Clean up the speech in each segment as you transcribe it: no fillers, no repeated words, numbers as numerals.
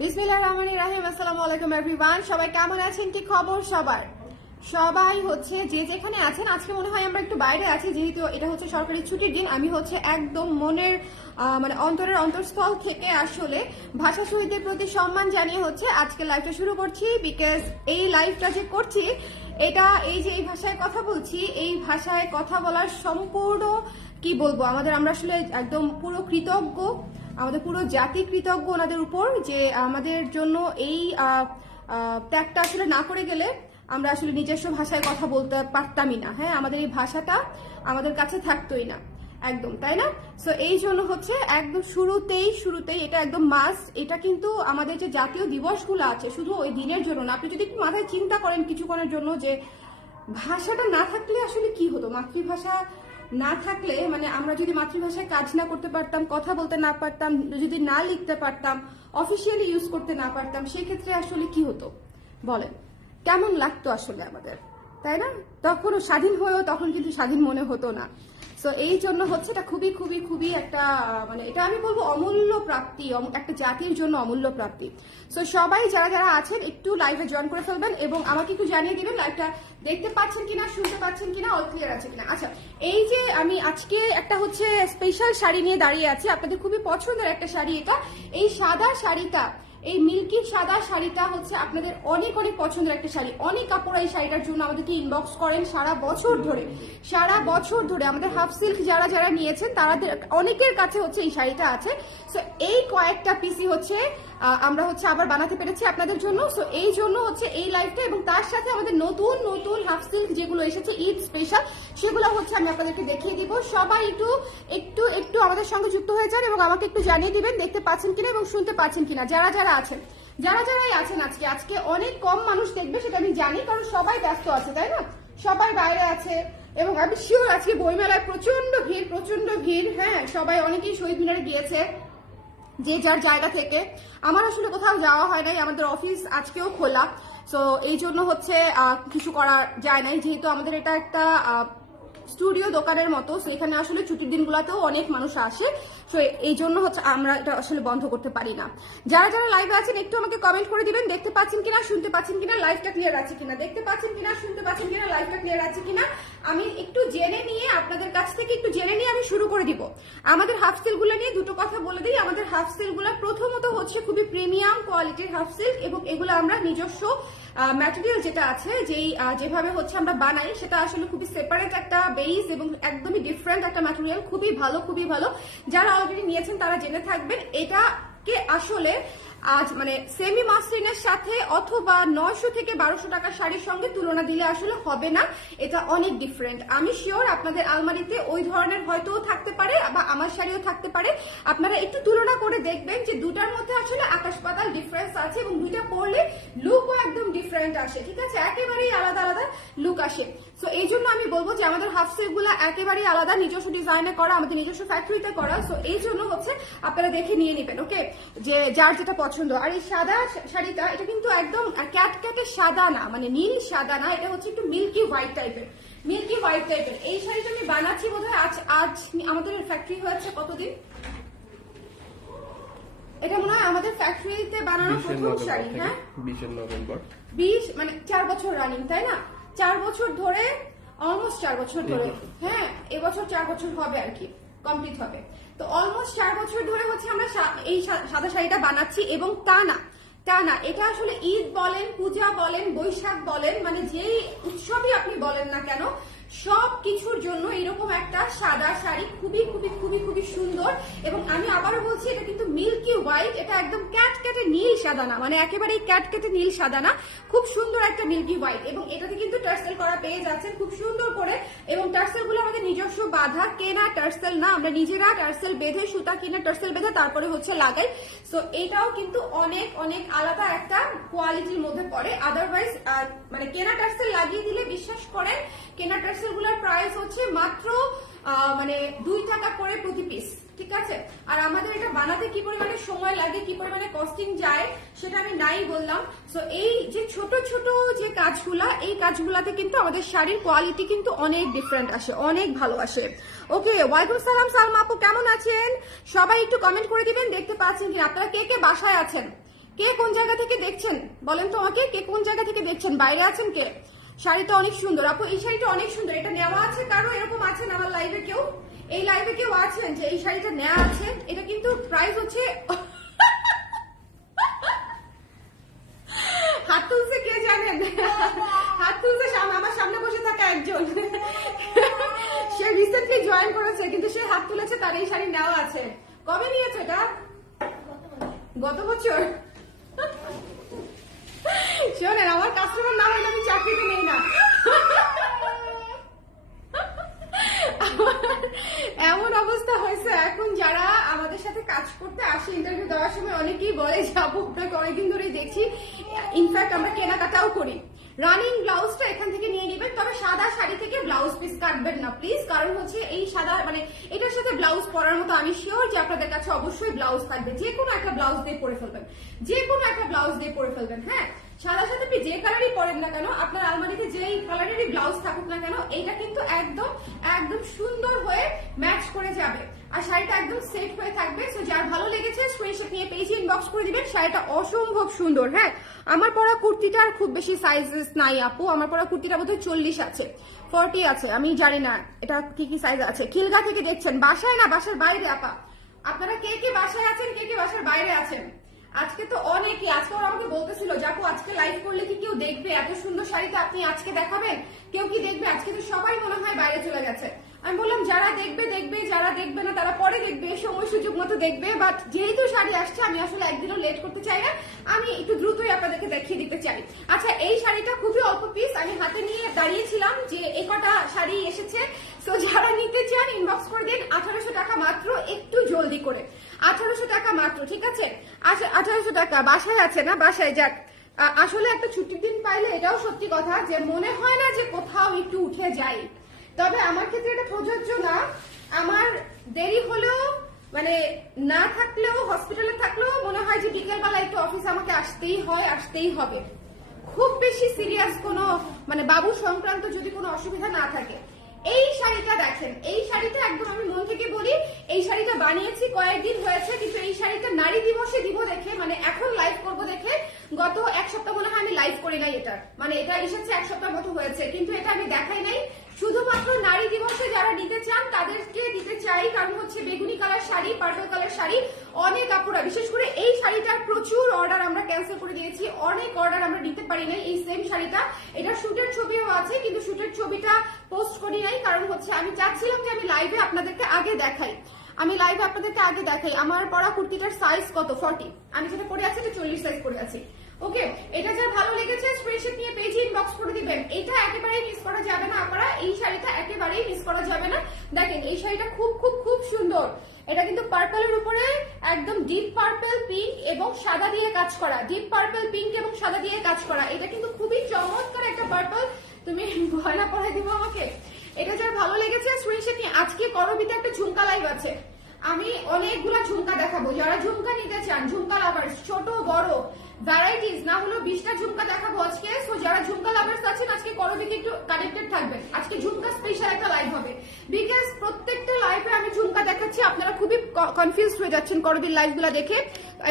বিসমিল্লাহির রহমানির রহিম। আসসালামু আলাইকুম এভরিওয়ান, সবাই কেমন আছেন? কি খবর সবার? সবাই হচ্ছে যে যেখানে আছেন, আজকে মনে হয় আমরা একটু বাইরে আছি, যেহেতু এটা হচ্ছে সরকারি ছুটির দিন। আমি হচ্ছে একদম মনের মানে অন্তরের অন্তঃস্থল থেকে আসলে ভাষা শহীদদের প্রতি সম্মান জানিয়ে হচ্ছে আজকে লাইভটা শুরু করছি। বিকজ এই লাইভটা যে করছি, এটা এই যে এই ভাষায় কথা বলছি, এই ভাষায় কথা বলার সম্পূর্ণ কি বলবো, আমরা আসলে একদম পুরো কৃতজ্ঞ, আমাদের পুরো জাতি কৃতজ্ঞ ওনাদের উপর, যে আমাদের জন্য এই ত্যাগটা আসলে না করে গেলে আমরা আসলে নিজস্ব ভাষায় কথা বলতে পারতামই না। হ্যাঁ, আমাদের এই ভাষাটা আমাদের কাছে থাকতোই না একদম, তাই না? সো এই জন্য হচ্ছে একদম শুরুতেই এটা একদম মাস্ট। এটা কিন্তু আমাদের যে জাতীয় দিবসগুলো আছে, শুধু ওই দিনের জন্য না। আপনি যদি একটু মাথায় চিন্তা করেন কিছুক্ষণের জন্য, যে ভাষাটা না থাকলে আসলে কি হতো, মাতৃভাষা না থাকলে, মানে আমরা যদি মাতৃভাষায় কাজ না করতে পারতাম, কথা বলতে না পারতাম, যদি না লিখতে পারতাম, অফিসিয়ালি ইউজ করতে না পারতাম, সেক্ষেত্রে আসলে কি হতো বলেন? কেমন লাগতো আসলে আমাদের, তাই না? তখনও স্বাধীন হয়েও তখন কিন্তু স্বাধীন মনে হতো না। সো এই জন্য হচ্ছে এটা খুবই খুবই খুবই একটা মানে এটা আমি বলবো অমূল্য প্রাপ্তি, একটা জাতির জন্য অমূল্য প্রাপ্তি। সো সবাই যারা যারা আছেন একটু লাইভে জয়েন করে ফেলবেন এবং আমাকে একটু জানিয়ে দিবেন লাইভটা দেখতে পাচ্ছেন কিনা, শুনতে পাচ্ছেন কিনা, অল ক্লিয়ার আছে কিনা। আচ্ছা, এই যে আমি আজকে একটা হচ্ছে স্পেশাল শাড়ি নিয়ে দাঁড়িয়ে আছি, আপনাদের খুবই পছন্দের একটা শাড়ি এটা। এই সাদা শাড়িটা, এই মিল্কি সাদা শাড়িটা হচ্ছে আপনাদের অনেক অনেক পছন্দের একটা শাড়ি। অনেক কাপড় এই শাড়িটার জন্য আমাদেরকে ইনবক্স করেন সারা বছর ধরে আমাদের হাফ সিল্ক যারা যারা নিয়েছেন তাদের অনেকের কাছে হচ্ছে এই শাড়িটা আছে। সো এই কয়েকটা পিসি হচ্ছে আমরা হচ্ছে আবার বানাতে পেরেছি আপনাদের জন্য। সো এই জন্য হচ্ছে এই লাইভটা, এবং তার সাথে আমাদের নতুন নতুন হাফ সিল্ক যেগুলো এসেছে ঈদ স্পেশাল, সেগুলো হচ্ছে আমি আপনাদেরকে দেখিয়ে দিব। সবাই একটু একটু একটু আমাদের সঙ্গে যুক্ত হয়ে যান এবং আমাকে একটু জানিয়ে দিবেন দেখতে পাচ্ছেন কিনা এবং শুনতে পাচ্ছেন কিনা, যারা যারা আছেন। যারাই আছেন আজকে অনেক কম মানুষ দেখবে, সেটা আমি জানি, কারণ সবাই ব্যস্ত আছে, তাই না? সবাই বাইরে আছে এবং আমি শিওর আজকে বইমেলায় প্রচন্ড ভিড়। হ্যাঁ, সবাই অনেকেই শহীদ মিনারে গিয়েছে যে যার জায়গা থেকে। আমার আসলে কোথাও যাওয়া হয় নাই, আমাদের অফিস আজকেও খোলা। সো এই জন্য হচ্ছে কিছু করা যায় নাই, যেহেতু আমাদের এটা একটা স্টুডিও দোকানের মতো। সেখানে আসলে ছুটির দিনগুলোতেও অনেক মানুষ আসে। তো এই জন্য হচ্ছে আমরা এটা আসলে বন্ধ করতে পারি না। যারা যারা লাইভে আছেন একটু আমাকে কমেন্ট করে দিবেন দেখতে পাচ্ছেন কিনা, শুনতে পাচ্ছেন কিনা, লাইভটা ক্লিয়ার আছে কিনা, দেখতে পাচ্ছেন কিনা, শুনতে পাচ্ছেন কিনা, লাইভটা ক্লিয়ার আছে কিনা। আমি একটু জেনে নিয়ে আপনাদের কাছ থেকে একটু জেনে নিয়ে আমি শুরু করে দিব। আমাদের হাফ সিল্কগুলো নিয়ে দুটো কথা বলে দিই। আমাদের হাফ সিল্কগুলো প্রথমত হচ্ছে খুবই প্রিমিয়াম কোয়ালিটির হাফ সিল্ক, এবং এগুলো আমরা নিজস্ব ম্যাটেরিয়াল যেটা আছে, যেভাবে হচ্ছে আমরা বানাই, সেটা আসলে খুবই সেপারেট একটা বেস এবং একদমই ডিফারেন্ট একটা ম্যাটেরিয়াল। খুবই ভালো। যারা অলরেডি নিয়েছেন তারা জেনে থাকবেন এটাকে আসলে আজ মানে সেমি মাসলিনের সাথে অথবা 900 থেকে 1200 টাকার শাড়ির সঙ্গে তুলনা দিলে আসলে হবে না। এটা অনেক ডিফারেন্ট। আমি শিওর আপনাদের আলমারিতে ওই ধরনের হয়তো থাকতে পারে বা আমার শাড়িও থাকতে পারে। আপনারা একটু তুলনা করে দেখবেন যে দুটার মধ্যে আসলে আকাশ পাতাল ডিফারেন্স আছে, এবং দুইটা পরলে লুকও একদম ডিফারেন্ট আসে। ঠিক আছে, একেবারেই আলাদা লুক আসে। সো এই জন্য আমি বলবো যে আমাদের হাফ সিল্ক গুলা একেবারেই আলাদা, নিজস্ব ডিজাইনে করা, আমাদের নিজস্ব ফ্যাক্টরিতে করা। সো এই জন্য হচ্ছে আপনারা দেখে নিয়ে নেবেন, ওকে, যে যার যেটা পছন্দ। আর এই সাদা শাড়িটা, এটা কিন্তু একদম ক্যাটে সাদা না, মানে নীল সাদা না, এটা হচ্ছে একটু মিল্কি হোয়াইট টাইপের। এই শাড়িটা আমি বানাচ্ছি বোধহয় আজ আমাদের ফ্যাক্টরি হয়েছে কতদিন, এটা মনে হয় আমাদের ফ্যাক্টরিতে বানানো প্রথম শাড়ি। হ্যাঁ, 20 নভেম্বর, 20 মানে 4 বছর রানিং, তাই না? 4 বছর ধরে, অলমোস্ট 4 বছর ধরে। হ্যাঁ, এবছর 4 বছর হবে আর কি, কমপ্লিট হবে। তো অলমোস্ট 4 বছর ধরে হচ্ছে আমরা এই সাদা শাড়িটা বানাচ্ছি। এবং তা না এটা আসলে ঈদ বলেন, পূজা বলেন, বৈশাখ বলেন, মানে যেই উৎসবই আপনি বলেন না কেন, সব কিছুর জন্য এরকম একটা সাদা শাড়ি খুবই সুন্দর। এবং আমি আবারও বলছি, এটা কিন্তু মিল্কি হোয়াইট, এটা একদম ক্যাটে নীল সাদা না, মানে একেবারেই ক্যাটে নীল সাদা না, খুব সুন্দর একটা মিল্কি হোয়াইট। এবং এটাতে কিন্তু টার্সেল করা পেয়ে যাচ্ছেন খুব সুন্দর করে। এবং টার্সেল গুলো আমাদের নিজস্ব বাঁধা, কেনা টার্সেল না, আমরা নিজেরা টার্সেল বেঁধে, সুতা কিনে টার্সেল বেঁধে তারপরে হচ্ছে লাগাই। সো এটাও কিন্তু অনেক অনেক আলাদা একটা কোয়ালিটির মধ্যে পড়ে। আদারওয়াইজ মানে কেনা টার্সেল লাগিয়ে দিলে বিশ্বাস করেন, কেনা টার্সেল গুলোর প্রাইস হচ্ছে মাত্র মানে 2 টাকা করে প্রতি পিস, ঠিক আছে। আর আমাদের এটা বানাতে কি পরিমাণে সময় লাগে, কি পরিমাণে কস্টিং যায় সেটা আমি নাই বললাম। সো এই যে ছোট ছোট যে কাজগুলা, এই কাজগুলাতে কিন্তু আমাদের শাড়ির কোয়ালিটি কিন্তু অনেক ডিফারেন্ট আসে, অনেক ভালো আসে। ওকে, ওয়ালাইকুম সালাম সালমা আপু, কেমন আছেন? সবাই একটু কমেন্ট করে দিবেন দেখতে পাচ্ছেন কি আপনারা, কে কে বাসায় আছেন, কে কোন জায়গা থেকে দেখছেন বলেন তো আমাকে, কে কোন জায়গা থেকে দেখছেন, বাইরে আছেন কে? শাড়িটা অনেক সুন্দর আপু, এই শাড়িটা অনেক সুন্দর। এটা নেওয়া আছে কারো, এরকম আছেন আমার লাইভে কেউ, এই লাইভে কেউ আছেন যে এই শাড়িটা নেওয়া আছে? এটা কিন্তু প্রাইস হচ্ছে হাত তুলছে কে জানেন? হাত তুলছে আমার সামনে বসে থাকা একজন, সে রিসেন্টলি জয়েন করেছে কিন্তু সে হাত তুলেছে, তার এই শাড়ি নেওয়া আছে। কবে নিয়েছে এটা? গত বছর। শোনেন, আমার কাস্টমার না হলে আমি চাকরিতে নেই না। এমন অবস্থা হয়েছে এখন, যারা আমাদের সাথে কাজ করতে আসে ইন্টারভিউ দেওয়ার সময় অনেকেই বলে যাবো আপনাকে অনেকদিন ধরেই দেখছি, ইনফ্যাক্ট আমরা কেনাকাটাও করি। রানিং ব্লাউজটা এখান থেকে নিয়ে নেবেন, তবে সাদা শাড়ি থেকে ব্লাউজ পিস কাটবেন না প্লিজ, কারণ হচ্ছে এই সাদা মানে এটার সাথে ব্লাউজ পরার মতো আমি শিওর যে আপনাদের কাছে অবশ্যই ব্লাউজ থাকবে, যে কোনো একটা ব্লাউজ দিয়ে পরে ফেলবেন, যে কোনো একটা ব্লাউজ দিয়ে পরে ফেলবেন। হ্যাঁ, সাদা সাথে আপনি যে কালারই পরেন না কেন, আপনার আলমারিতে যেই কালারেরই ব্লাউজ থাকুক না কেন, এইটা কিন্তু একদম একদম সুন্দর হয়ে ম্যাচ করে যাবে, আর শাড়িটা একদম সেট হয়ে থাকবে। সো যার ভালো লেগেছে স্ক্রিনশট নিয়ে পেজে ইনবক্স করে দিবেন, শাড়িটা অসম্ভব সুন্দর। হ্যাঁ, আমার পরা কুর্তিটার খুব বেশি সাইজেস নাই আপু, আমার পরা কুর্তিটা বোধহয় 40 আছে, 40 আছে, আমি জানি না এটা কি কি সাইজ আছে। খিলগা থেকে দেখছেন, বাসায় না বাসার বাইরে আপা? আপনারা কে কে বাসায় আছেন, কে কে বাসার বাইরে আছেন? আজকে তো অনেকেই, আজকে ওরা আমাকে বলতেছিল যাকু আজকে লাইভ করলে কি কেউ দেখবে, এত সুন্দর শাড়িটা আপনি আজকে দেখাবেন, কেউ কি দেখবে? আজকে তো সবাই মনে হয় বাইরে চলে গেছে। আমি বললাম যারা দেখবে দেখবে, যারা দেখবে না তারা পরে দেখবে, সময় সুযোগ মতো দেখবে। বাট যেহেতু শাড়ি আসছে, আমি আসলে একদিনও লেট করতে চাই না, আমি একটু দ্রুতই আপনাদেরকে দেখিয়ে দিতে চাই। আচ্ছা, এই শাড়িটা খুবই অল্প পিস, আমি হাতে নিয়ে দাঁড়িয়েছিলাম যে এই কটা শাড়ি এসেছে। সো যারা নিতে চান ইনবক্স করে দিন, 1800 টাকা মাত্র, একটু জলদি করে, 1800 টাকা মাত্র, ঠিক আছে? আচ্ছা, 1800 টাকা। বাসায় আছে না? বাসায় যাক। আসলে একটা ছুটির দিন পাইলে এটাও সত্যি কথা যে মনে হয় না যে কোথাও একটু উঠে যাই, তবে আমার ক্ষেত্রে এটা প্রযোজ্য না। আমার দেরি হলেও মানে না থাকলেও, হসপিটালে থাকলেও মনে হয় যে বিকেলবেলা একটু অফিসে আমাকে আসতেই হয়, আসতেই হবে। খুব বেশি সিরিয়াস কোনো মানে বাবু সংক্রান্ত যদি কোনো অসুবিধা না থাকে। এই শাড়িটা দেখেন, এই শাড়িটা একদম আমি মন থেকে বলি, এই শাড়িটা বানিয়েছি কয়েকদিন হয়েছে, কিন্তু এই শাড়িটা নারী দিবসে দিব দেখে, মানে এখন লাইভ করব দেখে, গত এক সপ্তাহ মনে হয় আমি লাইভ করি নাই এটার, মানে এটা এসেছে এক সপ্তাহ মতো হয়েছে, কিন্তু এটা আমি দেখাই নাই। শুধুমাত্র নারী দিবসে যারা নিতে চান তাদেরকে দিতে চাই, কারণ হচ্ছে বেগুনি colour sari, purple colour sari, অনেক আপুরা, বিশেষ করে এই শাড়িটার প্রচুর অর্ডার আমরা ক্যান্সেল করে দিয়েছি, অনেক অর্ডার আমরা নিতে পারি নাই। এই সেম শাড়িটা, এটা শুটের ছবিও আছে, কিন্তু শুটের ছবিটা পোস্ট করি নাই, কারণ হচ্ছে আমি চাচ্ছিলাম যে আমি লাইভে আপনাদেরকে আগে দেখাই, আমি লাইভে আপনাদেরকে আগে দেখাই। আমার পরা কুর্তিটার সাইজ কত? 40, আমি যেটা পরে আছি এটা 40 সাইজ পরে আছি। ওকে, এটা যার ভালো লেগেছে স্ক্রিনশট নিয়ে পেজে ইনবক্স করে দিবেন। এটা একেবারেই মিস করা যাবে না আপনারা, এই শাড়িটা একেবারেই মিস করা যাবে না। দেখেন এই শাড়িটা খুব খুব খুব সুন্দর, এটা কিন্তু পার্পলের উপরে একদম ডিপ পার্পল, পিঙ্ক এবং সাদা দিয়ে কাজ করা, ডিপ পার্পল, পিঙ্ক এবং সাদা দিয়ে কাজ করা। এটা কিন্তু খুবই চমৎকার একটা পার্পল। তুমি গয়না পরাই দিব আমাকে? এটা যার ভালো লেগেছে স্ক্রিনশট নিয়ে, আজকে করবিতে একটা ঝুমকা লাইভ আছে, আমি অনেকগুলা ঝুমকা দেখাবো। যারা ঝুমকা নিতে চান, ঝুমকা লাভার্স, ছোট বড় ভ্যারাইটিস না হলো 20টা ঝুমকা দেখাবো আজকে। সো যারা ঝুমকা লাভার্স আছেন আজকে করবিতে একটু কানেক্টেড থাকবেন, আজকে ঝুমকা স্পেশাল একটা লাইভ হবে, বিকজ প্রত্যেকটা লাইভে আমি ঝুমকা দেখাচ্ছি, আপনারা খুবই কনফিউজড হয়ে যাচ্ছেন করবির লাইভগুলো দেখে,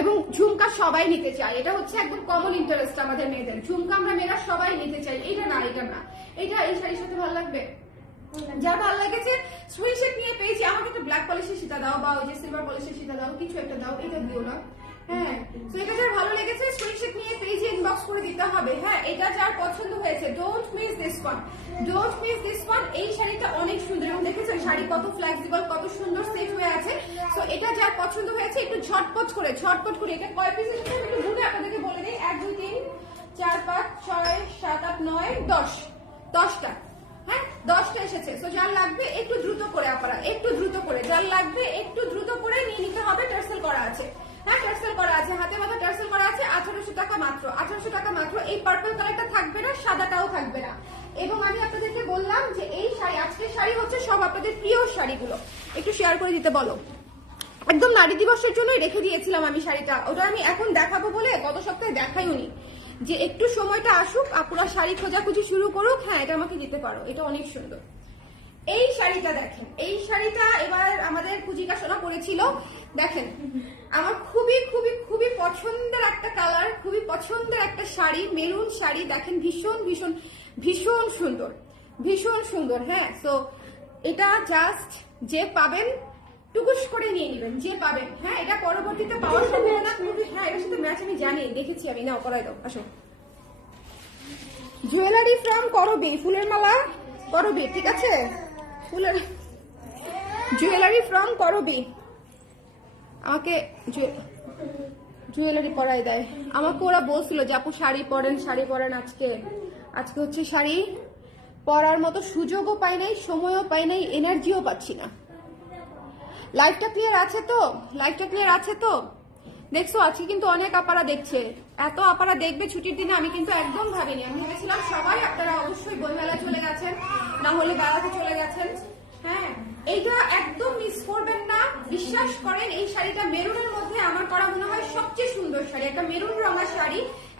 এবং ঝুমকা সবাই নিতে চায়, এটা হচ্ছে একদম কমন ইন্টারেস্ট আমাদের মেয়েদের, ঝুমকা আমরা মেয়েরা সবাই নিতে চাই। এটা না, এটা না, এটা এই শাড়ির সাথে ভালো লাগবে। যা ভালো লেগেছে স্ক্রিনশট নিয়ে পেয়েছি, আমাকে একটা ব্ল্যাক পলিশের সীতা দাও, বা ওই যে সিলভার পলিশের সীতা দাও, কিছু একটা দাও, এটা দিও না। হ্যাঁ, তো এটা যার ভালো লেগেছে স্ক্রিনশট নিয়ে পেজে ইনবক্স করে দিতে হবে। হ্যাঁ, এটা যার পছন্দ হয়েছে, don't miss this one, don't miss this one. এই শাড়িটা অনেক সুন্দর, এবং দেখেছো শাড়ি কত ফ্লেক্সিবল, কত সুন্দর সেট হয়ে আছে। তো এটা যার পছন্দ হয়েছে একটু ঝটপট করে এটা কয় পিস এসেছে আমি একটু ঘুরে আপনাদেরকে বলে দিই। 1 2 3 4 5 6 7 8 9 10, 10টা। হ্যাঁ, 10টা এসেছে। তো যার লাগবে একটু দ্রুত করে আপনারা, একটু দ্রুত করে, যার লাগবে একটু দ্রুত করে নিয়ে নিতে হবে। টার্সেল করা আছে, হ্যাঁ টার্সেল করা আছে, হাতে মাথা টার্সেল করা আছে। 1800 টাকা মাত্র, 1800 টাকা মাত্র। এই পার্পল কালারটা থাকবে না, সাদাটাও থাকবে না। এবং আমি আপনাদেরকে বললাম যে এই শাড়ি, আজকের শাড়ি হচ্ছে সব আপনাদের প্রিয় শাড়িগুলো, একটু শেয়ার করে দিতে বলো। একদম নারী দিবসের জন্যই রেখে দিয়েছিলাম আমি শাড়িটা, ওটা আমি এখন দেখাবো বলে গত সপ্তাহে দেখাইওনি, যে একটু সময়টা আসুক, আপুরা শাড়ি খোঁজাখুঁজি শুরু করুক। হ্যাঁ, এটা আমাকে দিতে পারো, এটা অনেক সুন্দর। এই শাড়িটা দেখেন, এই শাড়িটা এবার আমাদের পুজিকা সোনা পরেছিল। দেখেন, আমার খুবই খুবই খুবই পছন্দের একটা কালার, খুবই পছন্দের একটা শাড়ি, মেরুন শাড়ি। দেখেন ভীষণ ভীষণ ভীষণ সুন্দর, ভীষণ সুন্দর। হ্যাঁ, সো এটা জাস্ট যে পাবেন টুকুস করে নিয়ে নেবেন, যে পাবেন। হ্যাঁ, এটা পরবর্তীতে পাওয়ার সম্ভাবনা খুবই। হ্যাঁ, এটার সাথে ম্যাচ আমি জানি, দেখেছি আমি। নাও, করাই দাও, আসো। জুয়েলারি ফ্রম করবি, ফুলের মালা করবি, ঠিক আছে? ফুলের জুয়েলারি ফ্রম করবি। আমাকে জুয়েলারি পরাই দেয়। আমাকে ওরা বলছিল যে আপু শাড়ি পরেন, শাড়ি পরেন। আজকে হচ্ছে শাড়ি পরার মতো সুযোগও পাই নাই, সময়ও পাই নাই, এনার্জিও পাচ্ছি না। লাইভটা ক্লিয়ার আছে তো? লাইভটা ক্লিয়ার আছে তো? দেখছো আজকে কিন্তু অনেক আপারা দেখছে, এত আপারা দেখবে ছুটির দিনে আমি কিন্তু একদম ভাবিনি। আমি ভেবেছিলাম সবাই আপনারা অবশ্যই বইমেলা চলে গেছেন, না হলে বেড়াতে চলে গেছেন। হ্যাঁ, এইটা একদম মিস করবেন না, বিশ্বাস করেন। এই শাড়িটা মেরুনের মধ্যে আমার করা মনে হয় সবচেয়ে সুন্দর শাড়ি, একটা মেরুন রঙের শাড়ি,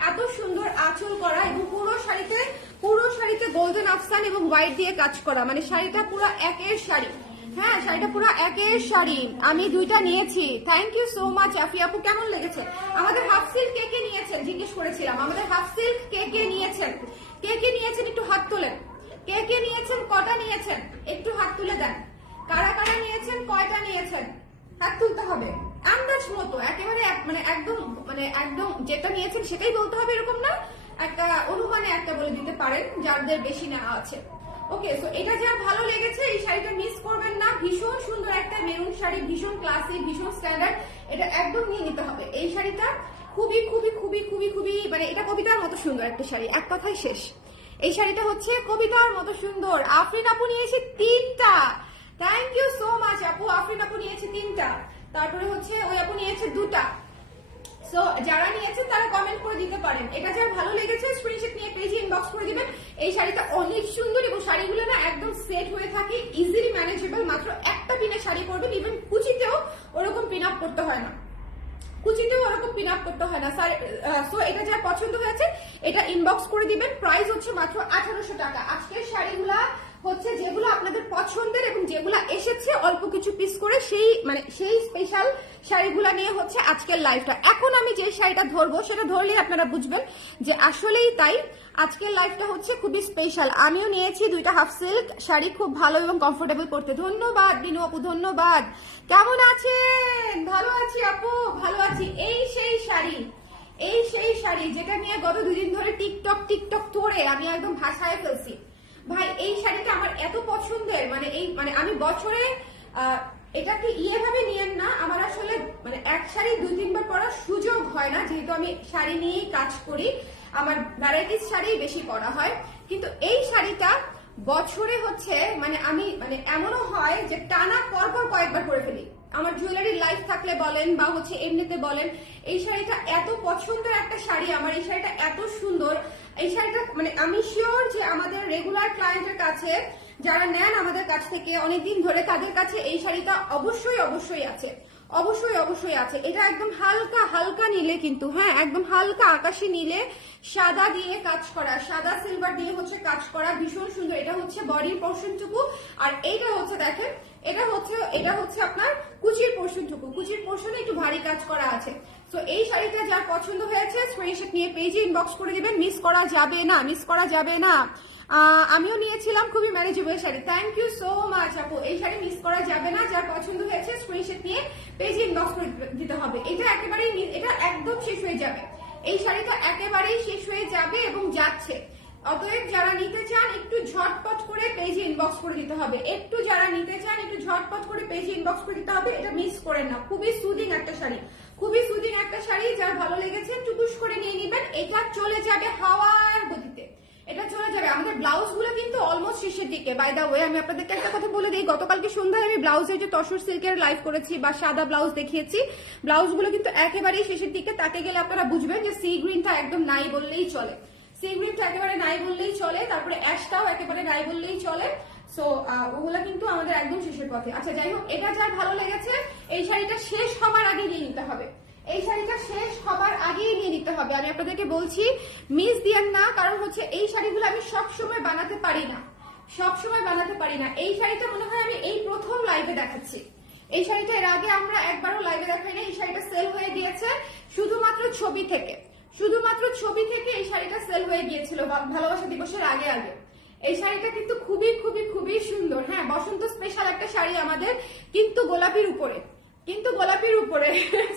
এত সুন্দর আঁচল করা, এবং পুরো শাড়িতে গোল্ডেন আফসান এবং হোয়াইট দিয়ে কাজ করা, মানে শাড়িটা পুরো একের শাড়ি। হ্যাঁ, শাড়িটা পুরো একের শাড়ি। আমি দুইটা নিয়েছি। থ্যাংক ইউ সো মাচ আফি আপু। কেমন লেগেছে? আমাদের হাফ সিল্ক কে কে নিয়েছেন জিজ্ঞেস করেছিলাম। আমাদের হাফ সিল্ক কে কে নিয়েছেন? কে কে নিয়েছেন একটু হাত তোলেন। কে কে নিয়েছেন, কটা নিয়েছেন একটু হাত তুলে দেন। কারা কারা নিয়েছেন, কয়টা নিয়েছেন হাত তুলতে হবে। আন্দাজ মতো, একেবারে একদম যেটা নিয়েছেন সেটাই বলতে হবে এরকম না, একটা অনুমানে একটা বলে দিতে পারেন যাদের বেশি নেওয়া আছে। ওকে, সো এটা যা ভালো লেগেছে এই শাড়িটা মিস করবেন না। ভীষণ সুন্দর একটা মেরুন শাড়ি, ভীষণ ক্লাসি, ভীষণ স্ট্যান্ডার্ড। এটা একদম নিয়ে নিতে হবে। এই শাড়িটা খুবই খুবই খুবই খুবই খুবই মানে এটা কবিতার মতো সুন্দর একটা শাড়ি, এক কথায় শেষ। এই শাড়িটা হচ্ছে কবিতার মতো সুন্দর। আফরিন আপু নিয়েছে 3টা। থ্যাংক ইউ সো মাচ আপু। আফরিন আপু নিয়েছে 3টা, তারপরে হচ্ছে ওই আপু নিয়েছে 2টা। সো যারা নিয়েছেন তারা কমেন্ট করে দিতে পারেন। এটা যার ভালো লেগেছে স্ক্রিনশট নিয়ে পেজে ইনবক্স করে দিবেন। এই শাড়িটা অনেক সুন্দর, এবং শাড়িগুলো না একদম সেট হয়ে থাকে, ইজিলি ম্যানেজেবল। মাত্র একটা পিনে শাড়ি পরবেন, ইভেন কুচিতেও ওরকম পিন আপ করতে হয় না, কুচিতেও ওরকম পিন আপ করতে হয় না। সো এটা যার পছন্দ হয়েছে এটা ইনবক্স করে দিবেন। প্রাইস হচ্ছে মাত্র 1800 টাকা। আজকের শাড়িগুলা হচ্ছে যেগুলো আপনাদের পছন্দের এবং যেগুলো এসেছে অল্প কিছু পিস করে, সেই স্পেশাল শাড়িগুলা নিয়ে হচ্ছে আজকের লাইভটা। এখন আমি যে শাড়িটা ধরবো সেটা ধরলে আপনারা বুঝবেন যে আসলেই তাই আজকের লাইভটা হচ্ছে খুবই স্পেশাল। আমিও নিয়েছি 2টা হাফ সিল্ক শাড়ি, খুব ভালো এবং কমফোর্টেবল পড়তে। ধন্যবাদ বিনু আপু, ধন্যবাদ। কেমন আছেন? ভালো আছি আপু, ভালো আছি। এই সেই শাড়ি যেটা নিয়ে গত 2 দিন ধরে টিকটক ধরে আমি একদম ভাষায় ফেলছি। ভাই এই শাড়িটা আমার এত পছন্দের, মানে আমি বছরে এটাকে ভাবে নিয়েন না, আমার আসলে এক শাড়ি 2-3 বার পরার সুযোগ হয় না, যেহেতু আমি শাড়ি নিয়েই কাজ করি, আমার ভ্যারাইটিস শাড়ি বেশি পরা হয়। কিন্তু এই শাড়িটা বছরে হচ্ছে আমি এমনও হয় যে টানা পরপর কয়েকবার পরে ফেলি। আমার জুয়েলারি লাইফ থাকলে বলেন বা হচ্ছে এমনিতে বলেন, এই শাড়িটা এত পছন্দের একটা শাড়ি আমার। এই শাড়িটা এত সুন্দর, এই শাড়িটা আমি শিওর যে আমাদের রেগুলার ক্লায়েন্টের কাছে, যারা নেন আমাদের কাছ থেকে অনেকদিন ধরে, তাদের কাছে এই শাড়িটা অবশ্যই আছে, অবশ্যই আছে। এটা একদম হালকা নীলে, কিন্তু হ্যাঁ একদম হালকা আকাশি নীলে সাদা দিয়ে কাজ করা, সাদা সিলভার দিয়ে হচ্ছে কাজ করা, ভীষণ সুন্দর। এটা হচ্ছে বডির পোর্শনটুকু, আর এইটা হচ্ছে দেখেন এটা হচ্ছে আপনার কুচির পোর্শনটুকু, কুচির পোর্শনে একটু ভারী কাজ করা আছে। তো এই শাড়িটা যার পছন্দ হয়েছে স্ক্রিনশট নিয়ে পেজে ইনবক্স করে দিবেন, মিস করা যাবে না। আমিও নিয়েছিলাম খুবই manageable sari. Thank you so much আপু। এই শাড়ি মিস করা যাবে না, যার পছন্দ হয়েছে স্ক্রিনশট নিয়ে পেজে ইনবক্স করে দিতে হবে। এটা একদম শেষ হয়ে যাবে, এই শাড়িটা একেবারেই শেষ হয়ে যাবে এবং যাচ্ছে। অতএব যারা নিতে চান একটু ঝটপট করে পেজে ইনবক্স করে দিতে হবে, এটা মিস করেন না। খুবই সুদিং একটা শাড়ি, যার ভালো লেগেছে টুকুস করে নিয়ে নিবেন। এটা চলে যাবে হাওয়ার গতিতে, এটা চলে যাবে। আমাদের ব্লাউজ গুলো কিন্তু অলমোস্ট শেষের দিকে। বাই দা ওয়ে আমি আপনাদেরকে একটা কথা বলে দিই, গতকালকে সন্ধ্যায় আমি ব্লাউজের যে তসর সিল্কের লাইভ করেছি বা সাদা ব্লাউজ দেখিয়েছি, ব্লাউজ গুলো কিন্তু একেবারেই শেষের দিকে। তাকে গেলে আপনারা বুঝবেন যে সি গ্রিনটা একদম নাই বললেই চলে। সি গ্রিনটা একেবারে নাই বললেই চলে, তারপরে অ্যাশটাও একেবারে নাই বললেই চলে। সো ওগুলা কিন্তু আমাদের একদম শেষের পথে। আচ্ছা যাই হোক, এটা যার ভালো লেগেছে এই শাড়িটা শেষ হবার আগে নিয়ে নিতে হবে, এই শাড়িটা শেষ হবার আগেই নিয়ে নিতে হবে। আমি আপনাদেরকে বলছি মিস দিয়েন না, কারণ হচ্ছে এই শাড়িগুলো আমি সব সময় বানাতে পারি না, সব সময় বানাতে পারি না। এই শাড়িটা মনে হয় আমি এই প্রথম লাইভে দেখাচ্ছি। এই শাড়িটা এর আগে আমরা একবারও লাইভে দেখাই না। এই শাড়িটা সেল হয়ে গিয়েছে শুধুমাত্র ছবি থেকে, শুধুমাত্র ছবি থেকে এই শাড়িটা সেল হয়ে গিয়েছিল ভালোবাসা দিবসের আগে আগে। এই শাড়িটা কিন্তু খুবই খুবই খুবই সুন্দর। হ্যাঁ, বসন্ত স্পেশাল একটা শাড়ি আমাদের, কিন্তু গোলাপির উপরে, কিন্তু গোলাপির উপরে।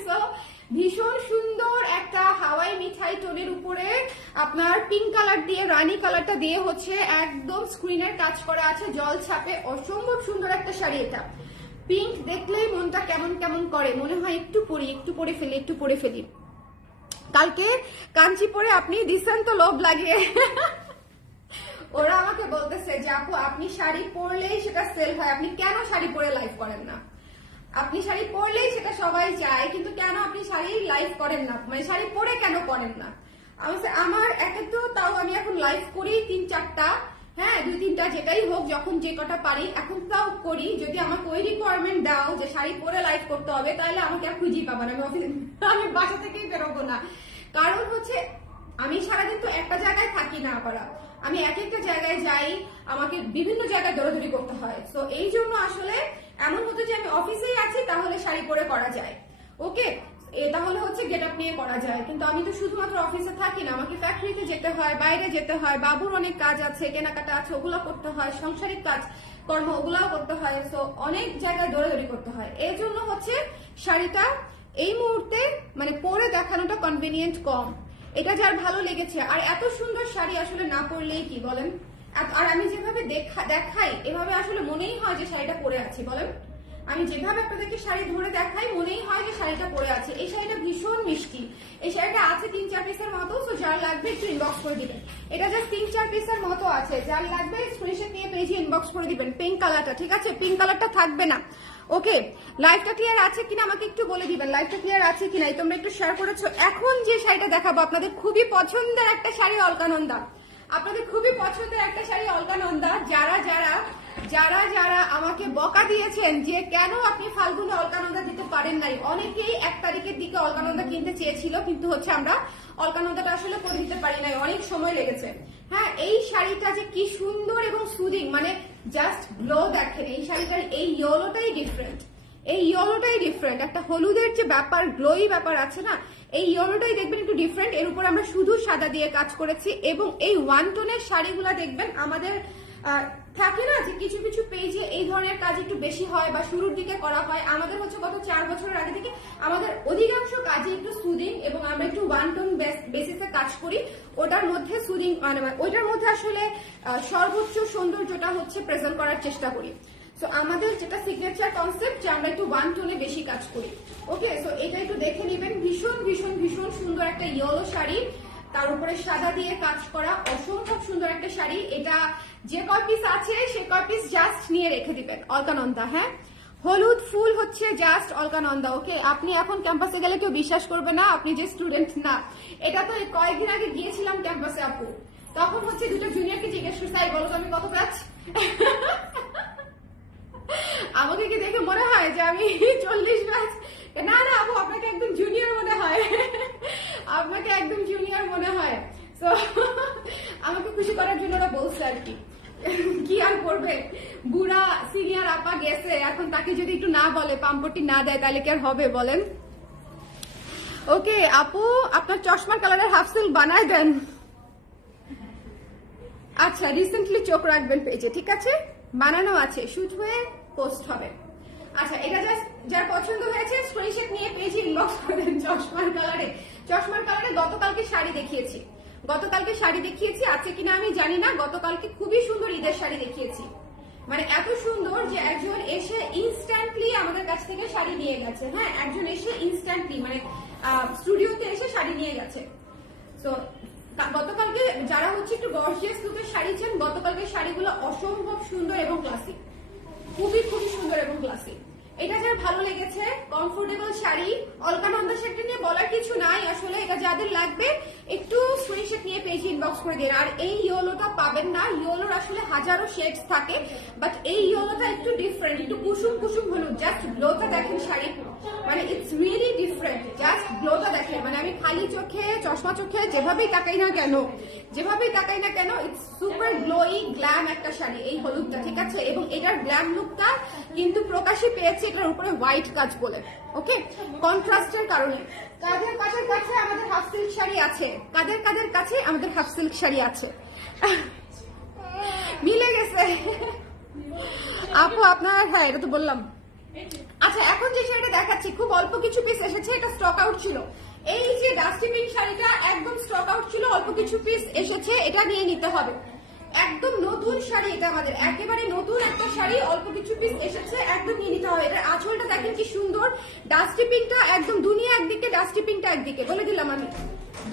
সো ভীষণ সুন্দর একটা হাওয়াই মিঠাই টোনের উপরে আপনার পিঙ্ক কালার দিয়ে, রানী কালারটা দিয়ে হচ্ছে একদম স্ক্রিনের কাজ করা আছে, জল ছাপে, অসম্ভব সুন্দর একটা শাড়ি। এটা পিঙ্ক দেখলেই মনটা কেমন কেমন করে, মনে হয় একটু পরি, একটু পরে ফেলি, একটু পরে ফেলি। কালকে কাঞ্চি পরে আপনি দিচ্ছেন তো লোভ লাগিয়ে। ওরা আমাকে বলতেছে যে আপু আপনি শাড়ি পরলেই সেটা সেল হয়, আপনি কেন শাড়ি পরে লাইভ করেন না? আপনি শাড়ি পরলেই সেটা সবাই চায়, কিন্তু কেন আপনি শাড়ি লাইভ করেন না, মানে শাড়ি পরে কেন করেন না? আমার একে তো তাও আমি এখন লাইভ করি 3-4টা, হ্যাঁ 2-3টা যেটাই হোক, যখন যে কটা পারি এখন তাও করি। যদি আমাকে ওই রিকোয়ারমেন্ট দাও যে শাড়ি পরে লাইভ করতে হবে, তাহলে আমাকে আর খুঁজেই পাবেন, আমি বাসা থেকেই বেরোবো না। কারণ হচ্ছে আমি সারাদিন তো একটা জায়গায় থাকি না পারা, আমি এক একটা জায়গায় যাই, আমাকে বিভিন্ন জায়গায় দৌড়াদৌড়ি করতে হয়। তো এই জন্য আসলে এমন হতো যে আমি অফিসেই আছি তাহলে শাড়ি পরে করা যায়, ওকে, তাহলে হচ্ছে গেট আপ নিয়ে করা যায়। কিন্তু আমি তো শুধুমাত্র অফিসে থাকি না, আমাকে ফ্যাক্টরিতে যেতে হয়, বাইরে যেতে হয়, বাবুর অনেক কাজ আছে, কেনাকাটা আছে, ওগুলো করতে হয়, সাংসারিক কাজ কর্ম ওগুলাও করতে হয়। তো অনেক জায়গায় দৌড়াদৌড়ি করতে হয়। এই জন্য হচ্ছে শাড়িটা এই মুহূর্তে মানে পরে দেখানোটা কনভিনিয়েন্ট কম। এটা যার ভালো লেগেছে, আর এত সুন্দর শাড়ি আসলে না পরলেই কি বলেন? আর আমি যেভাবে দেখাই এভাবে আসলে মনেই হয় যে শাড়িটা পরে আছি, বলেন? আমি যেভাবে আপনাদেরকে শাড়ি ধরে দেখাই মনেই হয় যে শাড়িটা পরে আছে। এই শাড়িটা ভীষণ মিষ্টি, এই শাড়িটা আছে 3-4 পিসের মতো। তো যার লাগবে একটু ইনবক্স করে দিবেন। এটা জাস্ট 3-4 পিসের মতো আছে, যার লাগবে স্ক্রিনশট নিয়ে পেজে ইনবক্স করে দিবেন। পিঙ্ক কালারটা, ঠিক আছে? পিঙ্ক কালারটা থাকবে না, ওকে? লাইভটা ক্লিয়ার আছে কিনা আমাকে একটু বলে দিবেন, লাইভটা ক্লিয়ার আছে কিনা, তোমরা একটু শেয়ার করেছো। এখন যে শাড়িটা দেখাবো আপনাদের খুবই পছন্দের একটা শাড়ি, অলকানন্দা। আপনাদের খুবই পছন্দের একটা শাড়ি অলকানন্দা। যারা যারা যারা যারা আমাকে বকা দিয়েছেন যে কেন আপনি ফাল্গুনে অলকানন্দা দিতে পারেন নাই, অনেকেই 1 তারিখের দিকে অলকানন্দা কিনতে চেয়েছিল, কিন্তু হচ্ছে আমরা অলকানন্দাটা আসলে করে দিতে পারি নাই, অনেক সময় লেগেছে। হ্যাঁ, এই শাড়িটা যে কি সুন্দর এবং সুদিং, মানে জাস্ট গ্লো দেখেন। এই শাড়িটার এই ইয়েলোটাই ডিফারেন্ট, এই ইয়েলোটাই ডিফারেন্ট। একটা হলুদের যে ব্যাপার, গ্লোই ব্যাপার আছে না, এই ইয়েলোটাই দেখবেন একটু ডিফারেন্ট। এর উপর আমরা শুধু সাদা দিয়ে কাজ করেছি, এবং এই 1 টোনের শাড়িগুলা দেখবেন আমাদের থাকে না যে কিছু কিছু পেজে এই ধরনের কাজ একটু বেশি হয় বা শুরুর দিকে করা হয়। আমাদের হচ্ছে গত 4 বছরের আগে থেকে আমাদের অধিকাংশ কাজে একটু সুদিং, এবং আমরা একটু 1 টোন বেসিসে কাজ করি। ওটার মধ্যে সুদিং মানে ওইটার মধ্যে আসলে সর্বোচ্চ সৌন্দর্যটা হচ্ছে প্রেজেন্ট করার চেষ্টা করি। সো আমাদের যেটা সিগনেচার কনসেপ্ট যে আমরা একটু 1 টোনে বেশি কাজ করি, ওকে? সো এটা একটু দেখে নেবেন। ভীষণ ভীষণ ভীষণ সুন্দর একটা ইয়েলো শাড়ি, তার উপরে সাদা দিয়ে কাজ করা, অসম্ভব সুন্দর একটা শাড়ি। এটা যে কয় পিস আছে সে কয় পিস জাস্ট নিয়ে রেখে দিবেন। অলকানন্দা, হ্যাঁ, হলুদ ফুল হচ্ছে জাস্ট অলকানন্দা, ওকে? আপনি এখন ক্যাম্পাসে গেলে কেউ বিশ্বাস করবে না আপনি যে স্টুডেন্ট না। এটা তো কয়েকদিন আগে গিয়েছিলাম ক্যাম্পাসে আপু, তখন হচ্ছে দুটো জুনিয়রকে জিজ্ঞেস করছে, তাই বলো তো আমি কত ব্যাচ? আমাকে কি দেখে মনে হয় যে আমি 40 ব্যাচ? না না আপু, আপনাকে একদম জুনিয়র মনে হয়, আপনাকে একদম জুনিয়র মনে হয়। তো আমাকে খুশি করার জন্য ওরা বলছে আর কি, কি আর করবে, বুড়া সিনিয়র আপা গেছে, এখন তাকে যদি একটু না বলে, পাম্পটি না দেয়, তাহলে কি আর হবে বলেন? ওকে আপু, আপনার চশমার কালারের হাফ সিল্ক বানায় দেন। আচ্ছা, রিসেন্টলি চোখ রাখবেন পেজে, ঠিক আছে? বানানো আছে, শুট হয়ে পোস্ট হবে। আচ্ছা, এটা জাস্ট যার পছন্দ হয়েছে স্ক্রিনশট নিয়ে পেজে ইনবক্স করবেন। চশমার কালারে, চশমার কালারে গতকালকে শাড়ি দেখিয়েছি, গতকালকে শাড়ি দেখিয়েছি, আছে কিনা আমি জানি না। গতকালকে খুবই সুন্দর ঈদের শাড়ি দেখিয়েছি, মানে এত সুন্দর যে একজন এসে ইনস্ট্যান্টলি আমাদের কাছ থেকে শাড়ি নিয়ে গেছে। হ্যাঁ, একজন এসে ইনস্ট্যান্টলি মানে স্টুডিওতে এসে শাড়ি নিয়ে গেছে। তো গতকালকে যারা হচ্ছে একটু গর্জিয়াস লুকের শাড়ি চান, গতকালকে শাড়িগুলো অসম্ভব সুন্দর এবং ক্লাসিক, খুবই খুবই সুন্দর এবং ক্লাসিক। এটা যার ভালো লেগেছে, কমফোর্টেবল শাড়ি, অলকানন্দা শাড়িটা নিয়ে বলার কিছু নাই আসলে। এটা যাদের লাগবে একটু স্ক্রিনশট নিয়ে পেজে ইনবক্স করে দিন। আর এই ইয়েলোটা পাবেন না, ইয়েলোর আসলে হাজারো শেডস থাকে, বাট এই ইয়েলোটা একটু ডিফারেন্ট, একটু কুসুম কুসুম হলুদ। জাস্ট গ্লোটা দেখেন শাড়ি, মানে ইটস রিয়েলি ডিফারেন্ট। জাস্ট গ্লোটা দেখেন, মানে আমি খালি চোখে চশমা চোখে যেভাবেই তাকাই না কেন, ইটস সুপার গ্লোয়িং গ্ল্যাম একটা শাড়ি এই হলুদটা, ঠিক আছে? এবং এটার গ্ল্যাম লুকটা কিন্তু প্রকাশে পেয়েছে এটার উপরে হোয়াইট কাজ বলে, ওকে, কন্ট্রাস্টের কারণে। কাদের কাছে আমাদের হাফ সিল্ক শাড়ি আছে? কাদের কাছে আমাদের হাফ সিল্ক শাড়ি আছে? মিলে গেছে আপু আপনার, হ্যাঁ এটা তো বললাম। আচ্ছা, এখন যে শাড়িটা দেখাচ্ছি খুব অল্প কিছু পিস এসেছে, এটা স্টক আউট ছিল। এই যে ডাস্টি পিঙ্ক শাড়িটা একদম স্টক আউট ছিল, অল্প কিছু পিস এসেছে, এটা নিয়ে নিতে হবে। একদম নতুন শাড়ি, এটা আমাদের একেবারে নতুন একটা শাড়ি, অল্প কিছু পিস এসেছে, একদম নিয়ে নিতে হবে। এটার আঁচলটা দেখেন কি সুন্দর, ডাস্টি পিঙ্কটা একদম দুনিয়া একদিকে, ডাস্টি পিঙ্কটা একদিকে, বলে দিলাম আমি,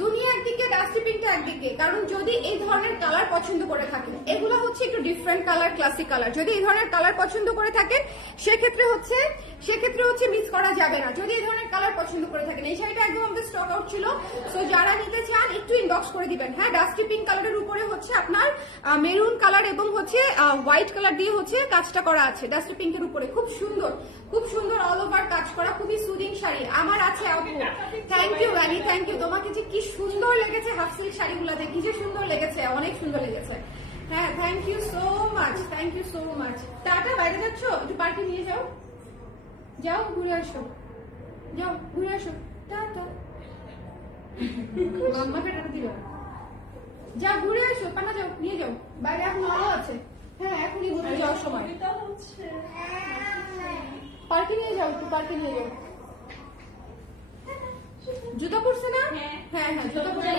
দুনিয়া একদিকে ডাস্টি পিঙ্কটা একদিকে। কারণ যদি এই ধরনের কালার পছন্দ করে থাকেন, এগুলো হচ্ছে একটু ডিফারেন্ট কালার, ক্লাসিক কালার, যদি এই ধরনের কালার পছন্দ করে থাকেন সেক্ষেত্রে হচ্ছে মিস করা যাবে না। যদি এই ধরনের কালার পছন্দ করে থাকেন, এই শাড়িটা একদম আমাদের স্টক আউট ছিল, সো যারা নিতে চান একটু ইনবক্স করে দিবেন। হ্যাঁ, ডাস্টি পিঙ্ক কালারের উপরে হচ্ছে আপনার মেরুন কালার এবং হচ্ছে হোয়াইট কালার দিয়ে হচ্ছে কাজটা করা আছে ডাস্টি পিঙ্কের উপরে, খুব সুন্দর অল ওভার কাজ করা, খুবই সুদিং শাড়ি আমার আছে আপু। Thank you Rani, thank you. তোমাকে যে কি সুন্দর লেগেছে হাফ সিল্ক শাড়িগুলোতে, কি যে সুন্দর লেগেছে, অনেক সুন্দর লেগেছে। হ্যাঁ, thank you so much. Tata, বাইরে যাচ্ছ? একটু পার্কে নিয়ে যাও, ঘুরে আসো, টাটা। মাম্মাকে টাটা দিল, যাও ঘুরে আসো, পানা যাও, নিয়ে যাও, বাইরে এখন আলো আছে। হ্যাঁ, এখনই ঘুরে যাওয়ার সময় পার্কে নিয়ে যাও, জুতা পরছে না? হ্যাঁ, জুতা পরে